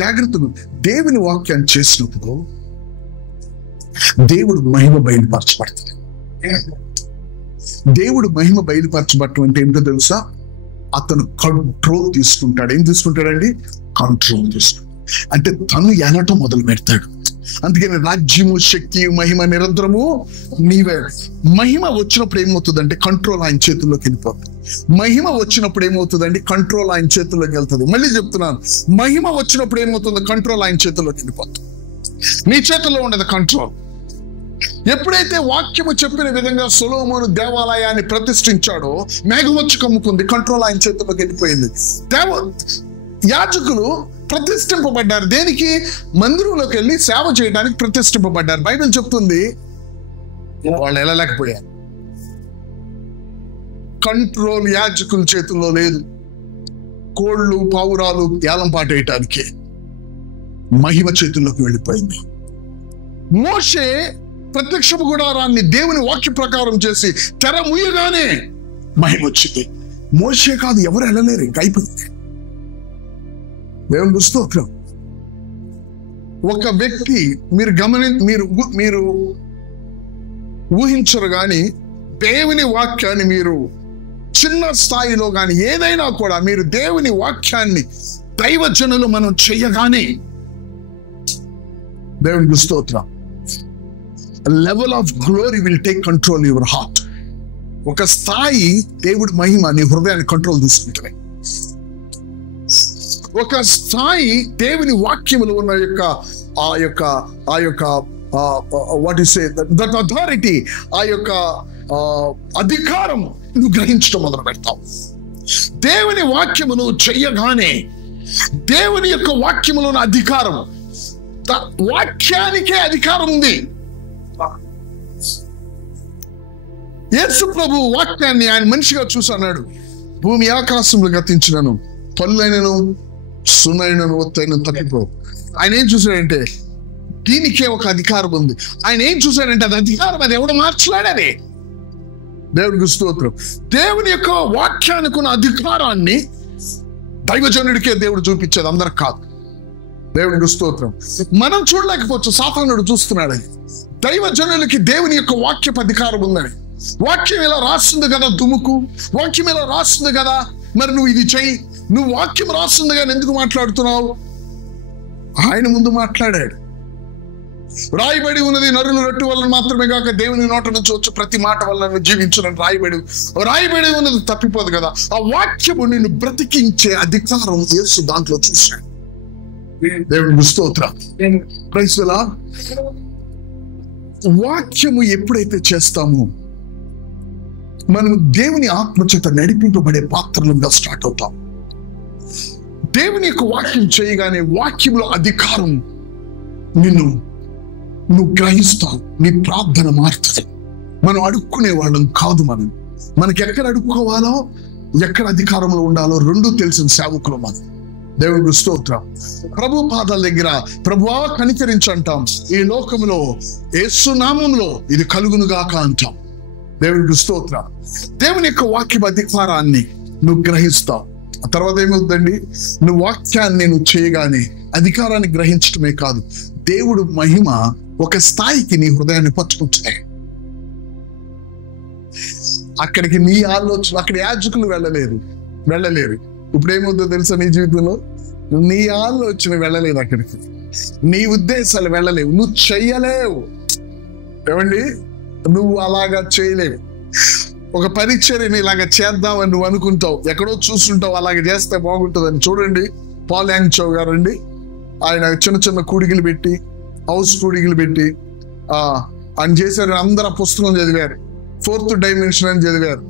జాగ్రత్తగా దేవుని వాక్యాన్ని చేసినప్పుడు దేవుడు మహిమ బయలుపరచబడుతుంది. దేవుడు మహిమ బయలుపరచబడటం అంటే ఏంటో తెలుసా? అతను కంట్రోల్ తీసుకుంటాడు. ఏం తీసుకుంటాడండి? కంట్రోల్ తీసుకుంటాడు. అంటే తను ఎనటం మొదలు పెడతాడు. అందుకని రాజ్యము, శక్తి, మహిమ నిరంతరము నీవే. మహిమ వచ్చినప్పుడు ఏమవుతుందంటే కంట్రోల్ ఆయన చేతుల్లోకి వెళ్ళిపోతుంది. మహిమ వచ్చినప్పుడు ఏమవుతుందండి? కంట్రోల్ ఆయన చేతుల్లోకి వెళ్తుంది. మళ్ళీ చెప్తున్నాను, మహిమ వచ్చినప్పుడు ఏమవుతుంది? కంట్రోల్ ఆయన చేతుల్లోకి వెళ్ళిపోతుంది. నీ చేతుల్లో ఉండదు కంట్రోల్. ఎప్పుడైతే వాక్యము చెప్పిన విధంగా సొలొమోను దేవాలయాన్ని ప్రతిష్ఠించాడో మేఘం వచ్చి కమ్ముకుంది, కంట్రోల్ ఆయన చేతుల్లోకి వెళ్ళిపోయింది. యాజకులు ప్రతిష్ఠింపబడ్డారు. దేనికి? మందిరంలోకి వెళ్ళి సేవ చేయడానికి ప్రతిష్ఠింపబడ్డారు. బైబిల్ చెప్తుంది వాళ్ళు వెళ్ళలేకపోయారు. కంట్రోల్ యాజకుల చేతుల్లో లేదు. కోళ్ళు, పావురాలు ఏలం పాట వేయటానికి మహిమ చేతుల్లోకి వెళ్ళిపోయింది. మోషే ప్రత్యక్షపు గుడారాన్ని దేవుని వాక్య ప్రకారం చేసి తెర ముయ్యగానే మహిమ వచ్చింది. మోషే కాదు, ఎవరు వెళ్ళలేరు, ఇంక అయిపోయింది. దేవుని స్తోత్రం. ఒక వ్యక్తి మీరు ఊహించరు కానీ దేవుని వాక్యాన్ని మీరు చిన్న స్థాయిలో కానీ ఏదైనా కూడా మీరు దేవుని వాక్యాన్ని దైవజనులు మనం చెయ్యగానే దేవునికి స్తోత్రం, level of glory will take control your heart. ఒక స్థాయి దేవుడి మహిమ నీ హృదయాన్ని కంట్రోల్ తీసుకుంటుంది. ఒక స్థాయి దేవుని వాక్యములు ఉన్న what you say that authority, ఆ యొక్క అధికారం నువ్వు గ్రహించడం మొదలు పెడతావు. దేవుని వాక్యమును చెయ్యగానే దేవుని యొక్క వాక్యములో ఉన్న అధికారం, వాక్యానికే అధికారం ఉంది. యేసు ప్రభు వాక్యాన్ని ఆయన మనిషిగా చూసన్నాడు, భూమి ఆకాశంలో గతించినను, పళ్ళైనను సున్నైనను ఒత్తైనను తప్పిపో. ఆయన ఏం చూశాడంటే దీనికే ఒక అధికారం ఉంది. ఆయన ఏం చూశాడంటే అది అధికారం, అది ఎవడు మార్చలేడని. దేవుడికి స్తోత్రం. దేవుని యొక్క వాక్యానికి ఉన్న అధికారాన్ని దైవజనుడికే దేవుడు చూపించేది, అందరికి కాదు. దేవునికి స్తోత్రం. మనం చూడలేకపోవచ్చు, సాతానుడు చూస్తున్నాడు. అది దైవజనులకి దేవుని యొక్క వాక్యపు అధికారం ఉందని. వాక్యం ఇలా రాస్తుంది కదా, దుముకు వాక్యం ఇలా రాస్తుంది కదా, మరి నువ్వు ఇది చెయ్యి. నువ్వు వాక్యం రాస్తుంది కానీ ఎందుకు మాట్లాడుతున్నావు? ఆయన ముందు మాట్లాడాడు. రాయబడి ఉన్నది నరులు రొట్టె వలన మాత్రమే కాక దేవుని నోట నుంచి వచ్చి ప్రతి మాట వలన జీవించునని రాయబడి ఉన్నది తప్పిపోదు కదా. ఆ వాక్యము నిన్ను బ్రతికించే అధికారం యేసు దాంట్లో చూశాడు. దేవుని స్తోత్రం. Praise the lord. వాక్యము ఎప్పుడైతే చేస్తామో మనం దేవుని ఆత్మచేత నడిపింపబడే పాత్రలుగా స్టార్ట్ అవుతాం. దేవుని యొక్క వాక్యం చేయగానే వాక్యంలో అధికారం నువ్వు గ్రహిస్తావు. నీ ప్రార్థన మారుతుంది. మనం అడుక్కునే వాళ్ళం కాదు. మనకి ఎక్కడ అడుక్కోవాలో, ఎక్కడ అధికారంలో ఉండాలో రెండూ తెలిసిన సేవకులు మనం. దేవుని స్తోత్రం. ప్రభు పాదాల దగ్గర ప్రభువా కనికరించంటాం. ఈ లోకంలో యేసు నామంలో ఇది కలుగును గాక అంటాం. దేవునికి స్తోత్రం. దేవుని యొక్క వాక్య అధికారాన్ని నువ్వు గ్రహిస్తావు. ఆ తర్వాత ఏమవుతుందండి, నువ్వు వాక్యాన్ని నువ్వు చేయగానే అధికారాన్ని గ్రహించడమే కాదు, దేవుడు మహిమ ఒక స్థాయికి నీ హృదయాన్ని పట్టుకుంటాయి. అక్కడికి నీ ఆలోచన, అక్కడ యాజకులు వెళ్ళలేరు. ఇప్పుడు ఏమవుతుందో తెలుసా, నీ జీవితంలో నీ ఆలోచన వెళ్ళలేదు, అక్కడికి నీ ఉద్దేశాలు వెళ్ళలేవు, నువ్వు చెయ్యలేవు. ఏమండి, నువ్వు అలాగా చేయలేవు. ఒక పరిచర్యని ఇలాగ చేద్దామని నువ్వు అనుకుంటావు, ఎక్కడో చూస్తుంటావు, అలాగే చేస్తే బాగుంటుందని. చూడండి, పాల్ యాంగ్చో గారు అండి, ఆయన చిన్న చిన్న కూడికలు పెట్టి, హౌస్ కూడికలు పెట్టి ఆయన చేశారు. అందరూ పుస్తకం చదివారు, 4th డైమెన్షన్ అని చదివారు.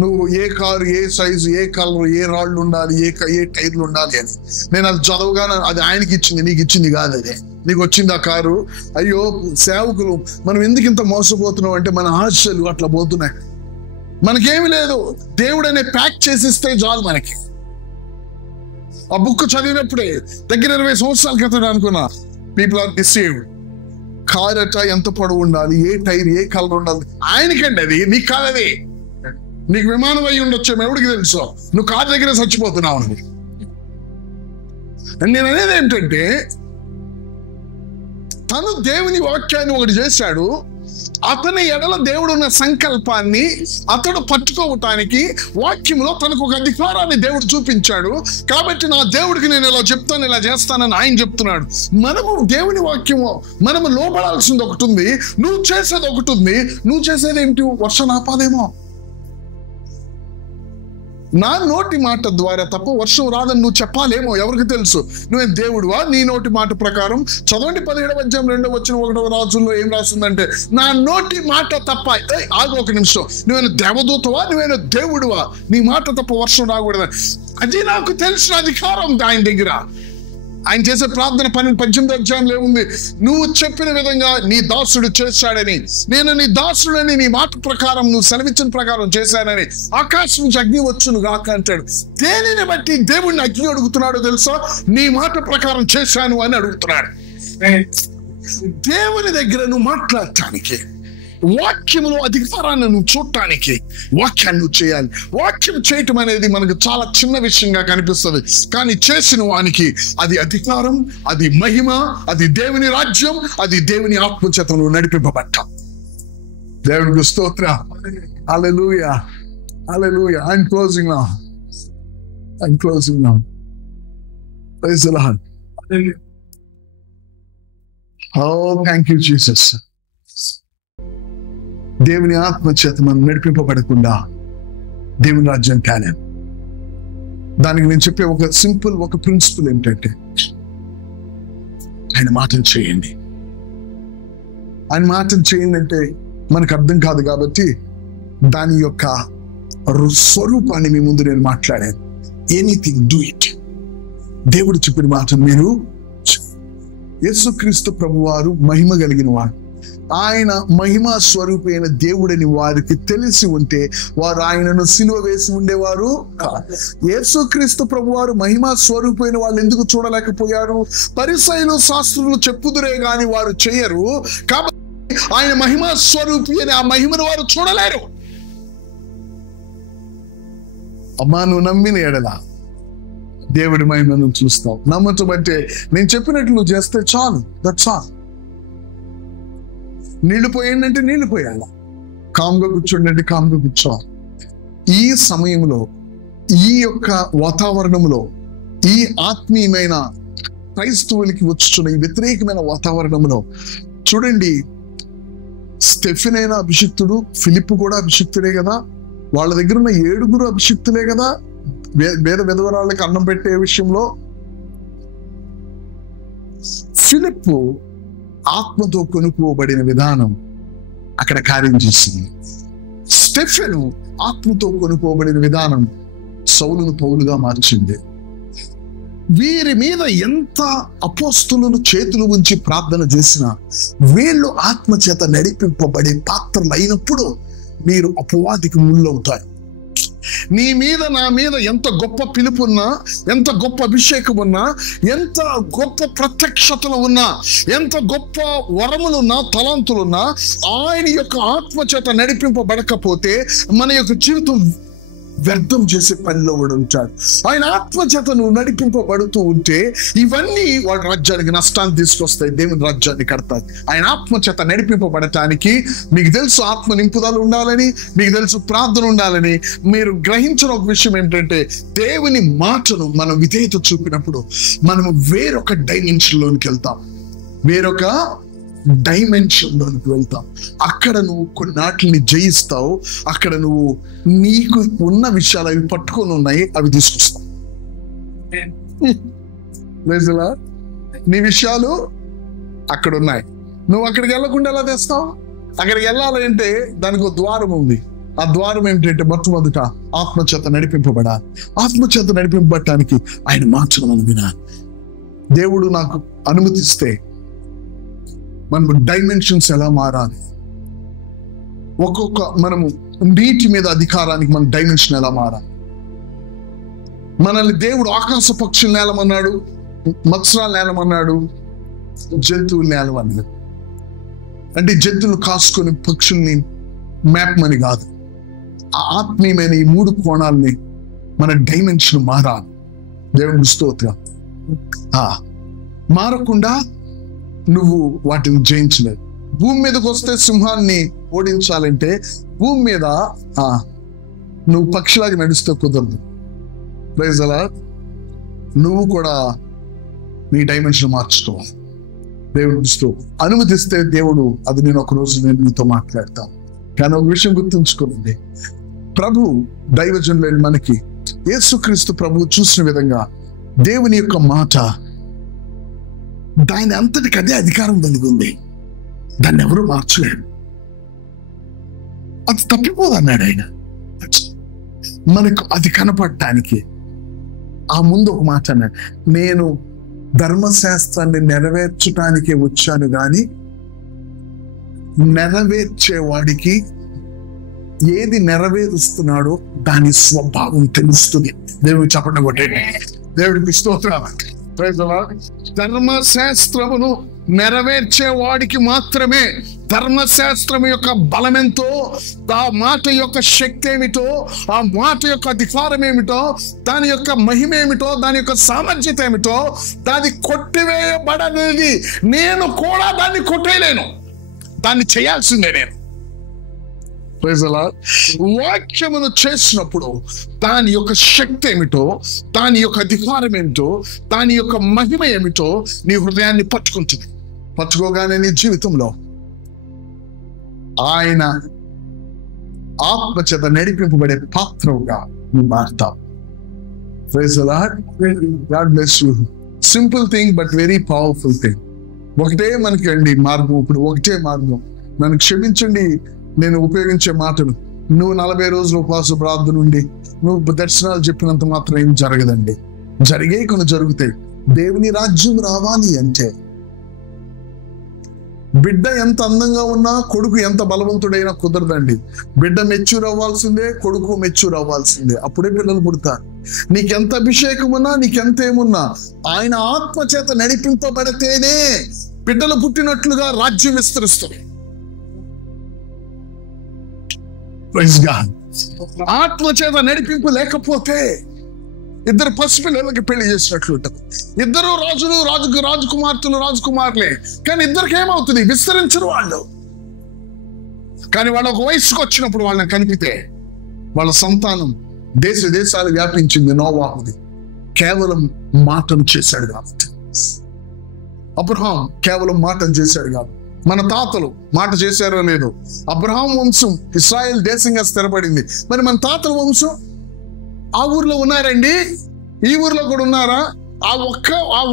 నువ్వు ఏ కారు, ఏ సైజు, ఏ కలర్, ఏ రాళ్ళు ఉండాలి, ఏ టైర్లు ఉండాలి అని. నేను అది చదవగానే అది ఆయనకి ఇచ్చింది, నీకు ఇచ్చింది కాదు. అదే నీకు వచ్చింది ఆ కారు. అయ్యో సేవకులు మనం ఎందుకు ఇంత మోసపోతున్నాం అంటే మన ఆశలు అట్లా పోతున్నాయి. మనకేమి లేదు, దేవుడు అనే ప్యాక్ చేసిస్తే చాలు మనకి. ఆ బుక్ చదివినప్పుడే దగ్గర 20 సంవత్సరాల క్రితం అనుకున్నా, పీపుల్ ఆర్ డిసీవ్డ్. కార్ అట్లా ఎంత పొడవు ఉండాలి, ఏ టైర్, ఏ కలర్ ఉండాలి, ఆయనకండి అది, నీకు కాదది. నీకు విమానం అయ్యి ఉండొచ్చు, ఎవడికి తెలుసు, నువ్వు కారు దగ్గర చచ్చిపోతున్నావు అని. నేను అనేది ఏంటంటే, తను దేవుని వాక్యాన్ని ఒకటి చేశాడు, అతని ఎడల దేవుడు ఉన్న సంకల్పాన్ని అతడు పట్టుకోవటానికి వాక్యంలో తనకు ఒక అధికారాన్ని దేవుడు చూపించాడు. కాబట్టి నా దేవుడికి నేను ఇలా చెప్తాను, ఇలా చేస్తానని ఆయన చెప్తున్నాడు. మనము దేవుని వాక్యము మనము లోపడాల్సింది ఒకటి ఉంది, నువ్వు చేసేది ఒకటి ఉంది. నువ్వు చేసేది ఏమిటి? వర్షం ఆపాదేమో. నా నోటి మాట ద్వారా తప్ప వర్షం రాదని నువ్వు చెప్పాలేమో, ఎవరికి తెలుసు? నువ్వేం దేవుడువా? నీ నోటి మాట ప్రకారం చదవండి. 17వ అధ్యాయం 2వ వచనం 1వ రాజుల్లో ఏం రాస్తుందంటే, నా నోటి మాట తప్ప. ఆగు ఒక నిమిషం, నువ్వేనా దేవదూతవా? నువ్వేనా దేవుడువా? నీ మాట తప్ప వర్షం రాకూడదు. అది నాకు తెలిసిన అధికారం ఆయన దగ్గర. ఆయన చేసే ప్రార్థన 18వ అధ్యాయంలో ఏముంది? నువ్వు చెప్పిన విధంగా నీ దాసుడు చేశాడని, నేను నీ దాసుడని నీ మాట ప్రకారం, నువ్వు సెలవిచ్చిన ప్రకారం చేశానని ఆకాశం నుంచి అగ్ని వచ్చును గాక అంటాడు. దేనిని బట్టి దేవుడిని అగ్ని అడుగుతున్నాడో తెలుసా? నీ మాట ప్రకారం చేశాను అని అడుగుతున్నాడు. దేవుని దగ్గర నువ్వు మాట్లాడటానికి, వాక్యములో అధికారాన్ని నువ్వు చూడటానికి వాక్యాన్ని నువ్వు చేయాలి. వాక్యం చేయటం అనేది మనకు చాలా చిన్న విషయంగా కనిపిస్తుంది, కానీ చేసిన వానికి అది అధికారం, అది మహిమ, అది దేవుని రాజ్యం, అది దేవుని ఆత్మచేత నువ్వు నడిపింపబడ్డాం. దేవునికి స్తోత్రం. హల్లెలూయా, హల్లెలూయా. I'm closing now. Praise the Lord. Oh, thank you, Jesus. దేవుని ఆత్మచేత మనం నడిపింపబడకుండా దేవుని రాజ్యం కాలేం. దానికి నేను చెప్పే ఒక ప్రిన్సిపల్ ఏంటంటే, ఆయన మాటలు చేయండి. ఆయన మాటలు చేయండి అంటే మనకు అర్థం కాదు కాబట్టి దాని యొక్క స్వరూపాన్ని మీ ముందు నేను మాట్లాడాను. Anything do it. దేవుడు చెప్పిన మాట మీరు. యేసుక్రీస్తు ప్రభువారు మహిమ కలిగిన వాడు. ఆయన మహిమా స్వరూపైన దేవుడని వారికి తెలిసి ఉంటే వారు ఆయనను సిలువ వేసి ఉండేవారు కాదు. యేసుక్రీస్తు ప్రభు వారు మహిమా స్వరూపైన వాళ్ళు ఎందుకు చూడలేకపోయారు? పరిసయ్యులు శాస్త్రులు చెప్పుదురే గాని వారు చేయరు. కాబట్టి ఆయన మహిమా స్వరూపి అని ఆ మహిమను వారు చూడలేరు. అమ్మా, నువ్వు నమ్మిన ఎడల దేవుడి మహిమను చూస్తావు. నమ్మటం అంటే నేను చెప్పినట్లు నువ్వు చేస్తే చాలు. That's all. నీళ్లు పోయండి అంటే నీళ్లు పోయాల, కామ్గా కూర్చోండి అంటే కామ్గా కూర్చోవాలి. ఈ సమయంలో, ఈ యొక్క వాతావరణంలో, ఈ ఆత్మీయమైన క్రైస్తవులకి వచ్చుచున్న ఈ వ్యతిరేకమైన వాతావరణంలో చూడండి, స్టెఫెన్ అయినా అభిషిక్తుడు, ఫిలిప్ కూడా అభిషిక్తుడే కదా, వాళ్ళ దగ్గర ఉన్న 7 అభిషిక్తులే కదా వేద విధవరాళ్ళకి అన్నం పెట్టే విషయంలో. ఫిలిప్ ఆత్మతో కొనుక్కోబడిన విధానం అక్కడ కార్యం చేసింది. స్టెఫెను ఆత్మతో కొనుక్కోబడిన విధానం సౌలును పౌలుగా మార్చింది. వీరి మీద ఎంత అపోస్తులను చేతులు ఉంచి ప్రార్థన చేసినా వీళ్ళు ఆత్మచేత నడిపింపబడే పాత్రలు అయినప్పుడు మీరు అపవాదికి ముళ్ళవుతారు. నీ మీద, నా మీద ఎంత గొప్ప పిలుపున్నా, ఎంత గొప్ప అభిషేకం ఉన్నా, ఎంత గొప్ప ప్రత్యక్షతలు ఉన్నా, ఎంత గొప్ప వరములున్నా, తలాంతులున్నా, ఆయన యొక్క ఆత్మచేత నడిపింపబడకపోతే మన యొక్క జీవితం వ్యర్థం చేసే పనిలో కూడా ఉంటాడు. ఆయన ఆత్మచేత నువ్వు నడిపింపబడుతూ ఉంటే ఇవన్నీ వాడి రాజ్యానికి నష్టాన్ని తీసుకొస్తాయి, దేవుని రాజ్యాన్ని కడతాయి. ఆయన ఆత్మచేత నడిపింపబడటానికి మీకు తెలుసు ఆత్మ నింపుదల ఉండాలని, మీకు తెలుసు ప్రార్థన ఉండాలని. మీరు గ్రహించిన ఒక విషయం ఏంటంటే, దేవుని మాటను మనం విధేయత చూపినప్పుడు మనము వేరొక డైమెన్షన్లోనికి వెళ్తాం, వేరొక డైమెన్షన్లోనికి వెళ్తాం. అక్కడ నువ్వు కొన్నాటిని జయిస్తావు. అక్కడ నువ్వు నీకు ఉన్న విషయాలు అవి పట్టుకొని ఉన్నాయి, అవి తీసుకొస్తావు. నీ విషయాలు అక్కడ ఉన్నాయి, నువ్వు అక్కడికి వెళ్ళకుండా ఎలా తెస్తావు? అక్కడికి వెళ్ళాలంటే దానికి ఒక ద్వారం ఉంది. ఆ ద్వారం ఏంటంటే మొట్టమొదట ఆత్మచేత నడిపింపబడాలి. ఆత్మచేత నడిపింపబడటానికి ఆయన మాటను మనం వినాలి. దేవుడు నాకు అనుమతిస్తే మనము డైమెన్షన్స్ ఎలా మారాలి, మనము నీటి మీద అధికారానికి మన డైమెన్షన్ ఎలా మారాలి. మనల్ని దేవుడు ఆకాశ పక్షులు నేలమన్నాడు, మత్స్రాలు నేలమన్నాడు, జంతువులు నేలమన్నాడు. అంటే జంతువులు కాసుకొని పక్షుల్ని మేపమని కాదు. ఆ ఆత్మీయమైన ఈ 3 కోణాలని మన డైమెన్షన్ మారాలి. దేవుని స్తోత్రం. మారకుండా నువ్వు వాటిని జయించలేదు. భూమి మీదకి వస్తే సింహాన్ని ఓడించాలంటే భూమి మీద నువ్వు పక్షిలాగా నడుస్తూ కుదరదు. ప్రైజ్ అలా నువ్వు కూడా నీ డైమెన్షన్ మార్చుకోవాలి. దేవుడు అనుమతిస్తే దేవుడు అది నేను నేను నీతో మాట్లాడతాను. కానీ ఒక విషయం గుర్తుంచుకోండి, ప్రభు దైవజనులైన మనకి యేసుక్రీస్తు ప్రభు చూసిన విధంగా దేవుని యొక్క మాట దాని అంతటికి అదే అధికారం కలిగి ఉంది. దాన్ని ఎవరు మార్చలేరు. అది తప్పిపోదన్నాడు ఆయన. మనకు అది కనపడటానికి ఆ ముందు ఒక మాట అన్నాడు, నేను ధర్మశాస్త్రాన్ని నెరవేర్చడానికి వచ్చాను కానీ నెరవేర్చేవాడికి ఏది నెరవేరుస్తున్నాడో దాని స్వభావం తెలుస్తుంది. దేవుడు చెప్పండి కొట్టండి. దేవుడికి స్తోత్రం. ధర్మశాస్త్రమును నెరవేర్చే వాడికి మాత్రమే ధర్మశాస్త్రం యొక్క బలమెంతో, ఆ మాట యొక్క శక్తి ఏమిటో, ఆ మాట యొక్క అధికారం ఏమిటో, దాని యొక్క మహిమ ఏమిటో, దాని యొక్క సామర్థ్యత ఏమిటో దాన్ని కొట్టివేయబడనేది. నేను కూడా దాన్ని కొట్టేయలేను, దాన్ని చేయాల్సిందే నేను. వాక్యమును చేసినప్పుడు దాని యొక్క శక్తి ఏమిటో, దాని యొక్క అధికారం ఏమిటో, దాని యొక్క మహిమ ఏమిటో నీ హృదయాన్ని పట్టుకుంటుంది. పట్టుకోగానే నీ జీవితంలో ఆయన ఆత్మచేత నడిపింపబడే పాత్రగా నువ్వు మారుతావు. God bless you. Simple thing but very powerful thing. ఒకటే మనకి అండి మార్గం. ఇప్పుడు ఒకటే మార్గం. నన్ను క్షమించండి నేను ఉపయోగించే మాటలు. నువ్వు 40 రోజులు ఉపవాస ప్రార్థన ఉండి నువ్వు దర్శనాలు చెప్పినంత మాత్రం ఏం జరగదండి. జరిగే కొన్ని జరుగుతాయి. దేవుని రాజ్యం రావాలి అంటే బిడ్డ ఎంత అందంగా ఉన్నా కొడుకు ఎంత బలవంతుడైనా కుదరదండి. బిడ్డ మెచ్యూర్ అవ్వాల్సిందే, కొడుకు మెచ్యూర్ అవ్వాల్సిందే, అప్పుడే పిల్లలు పుడతారు. నీకెంత అభిషేకం ఉన్నా, నీకెంత ఏమున్నా, ఆయన ఆత్మ చేత నడిపింపబడితేనే బిడ్డలు పుట్టినట్లుగా రాజ్యం విస్తరిస్తుంది. Praise God. ఆత్మ చేత నడిపింపు లేకపోతే ఇద్దరు పసిపిల్లలకి పెళ్లి చేసినట్లు ఉంటుంది. ఇద్దరు రాజకుమార్తెలు రాజకుమారులే, కానీ ఇద్దరికి ఏమవుతుంది? విస్తరించరు వాళ్ళు. కానీ వాళ్ళ ఒక వయసుకు వచ్చినప్పుడు వాళ్ళని కనిపితే వాళ్ళ సంతానం దేశాలు వ్యాపించింది. నోవాహుది కేవలం మాటను చేశాడు కాబట్టి. అబ్రహాం కేవలం మాటను చేశాడు కాబట్టి. మన తాతలు మాట చేశారో లేదో, అబ్రహాం వంశం ఇశ్రాయేల్ దేశంగా స్థిరపడింది. మరి మన తాతల వంశం ఆ ఊర్లో ఉన్నారండి, ఈ ఊర్లో కూడా ఉన్నారా? ఆ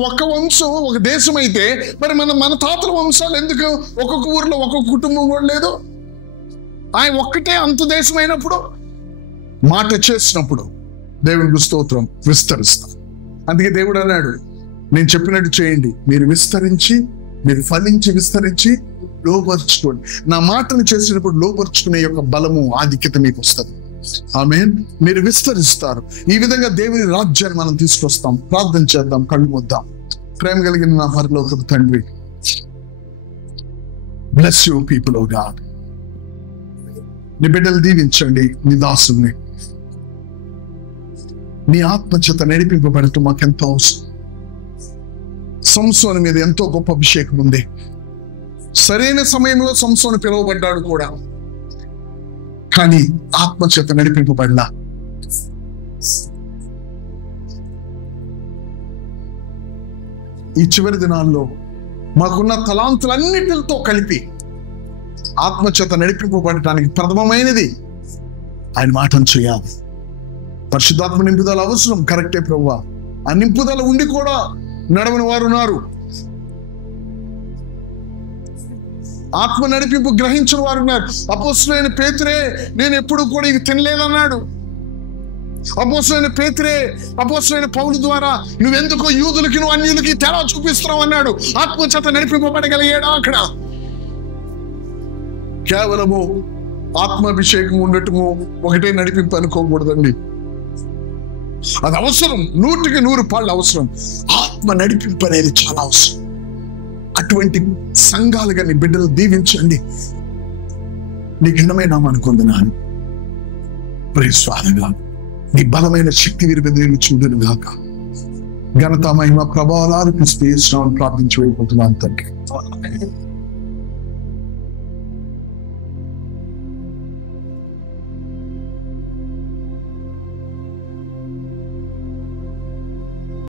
ఒక్క వంశం ఒక దేశం అయితే మరి మన తాతల వంశాలు ఎందుకు ఒక్కొక్క ఊర్లో ఒక్కొక్క కుటుంబం కూడా లేదు? ఆయన ఒక్కటే అంత దేశం అయినప్పుడు, మాట చేసినప్పుడు దేవునికి స్తోత్రం, విస్తరిస్తా. అందుకే దేవుడు అన్నాడు, నేను చెప్పినట్టు చేయండి, మీరు విస్తరించి, మీరు ఫలించి విస్తరించి లోపరుచుకోండి. నా మాటను చేసినప్పుడు లోపరుచుకునే యొక్క బలము, ఆధిక్యత మీకు వస్తుంది. ఆమేన్. మీరు విస్తరిస్తారు. ఈ విధంగా దేవుని రాజ్యాన్ని మనం తీసుకొస్తాం. ప్రార్థన చేద్దాం, కళ్ళు మూద్దాం. ప్రేమ కలిగిన నా పరలోకపు తండ్రి, bless you people of God. నీ బిడ్డలు దీవించండి, నీ దాసుల్ని. నీ ఆత్మచేత నడిపింపబడటం మాకెంతో అవసరం. సంసోను మీద ఎంతో గొప్ప అభిషేకం ఉంది. సరైన సమయంలో సంసోను పిలువబడ్డాడు కూడా, కానీ ఆత్మచేత నడిపింపబడినా. ఈ చివరి దినాల్లో మాకున్న తలాంతులన్నిటితో కలిపి ఆత్మచేత నడిపింపబడటానికి ప్రథమమైనది ఆయన మాటను చేయాలి. పరిశుద్ధాత్మ నింపుదల అవసరం, కరెక్టే ప్రభువా. ఆ నింపుదల ఉండి కూడా నడవని వారు ఉన్నారు. ఆత్మ నడిపింపు గ్రహించిన వారు ఉన్నారు. అపోస్తలుడైన పేతురే నేను ఎప్పుడు కూడా ఇది తినలేదన్నాడు. అపోస్తలుడైన పేతురే అపోస్తలుడైన పౌలు ద్వారా నువ్వెందుకో యూదులకి నువ్వు అన్యులకి తేడా చూపిస్తున్నావు అన్నాడు. ఆత్మ చేత నడిపింపబడగలిగాడా? అక్కడ కేవలము ఆత్మాభిషేకం ఉండటము ఒకటే నడిపింపు అనుకోకూడదండి. అది అవసరం, 100% అవసరం. ఆత్మ నడిపింపు అనేది చాలా అవసరం. అటువంటి సంఘాలుగా నీ బిడ్డలు దీవించండి. నీ ఘనమైన నామాన్ని పొందినాను. ప్రేస్వాదగా నీ బలమైన శక్తి వీరి మీద నేను చూడను గాక. ఘనత మహిమ ప్రభావాలు క్రీస్తు యేసు నామమున ప్రార్థించి వెళ్ళిపోతున్నాను తండ్రి.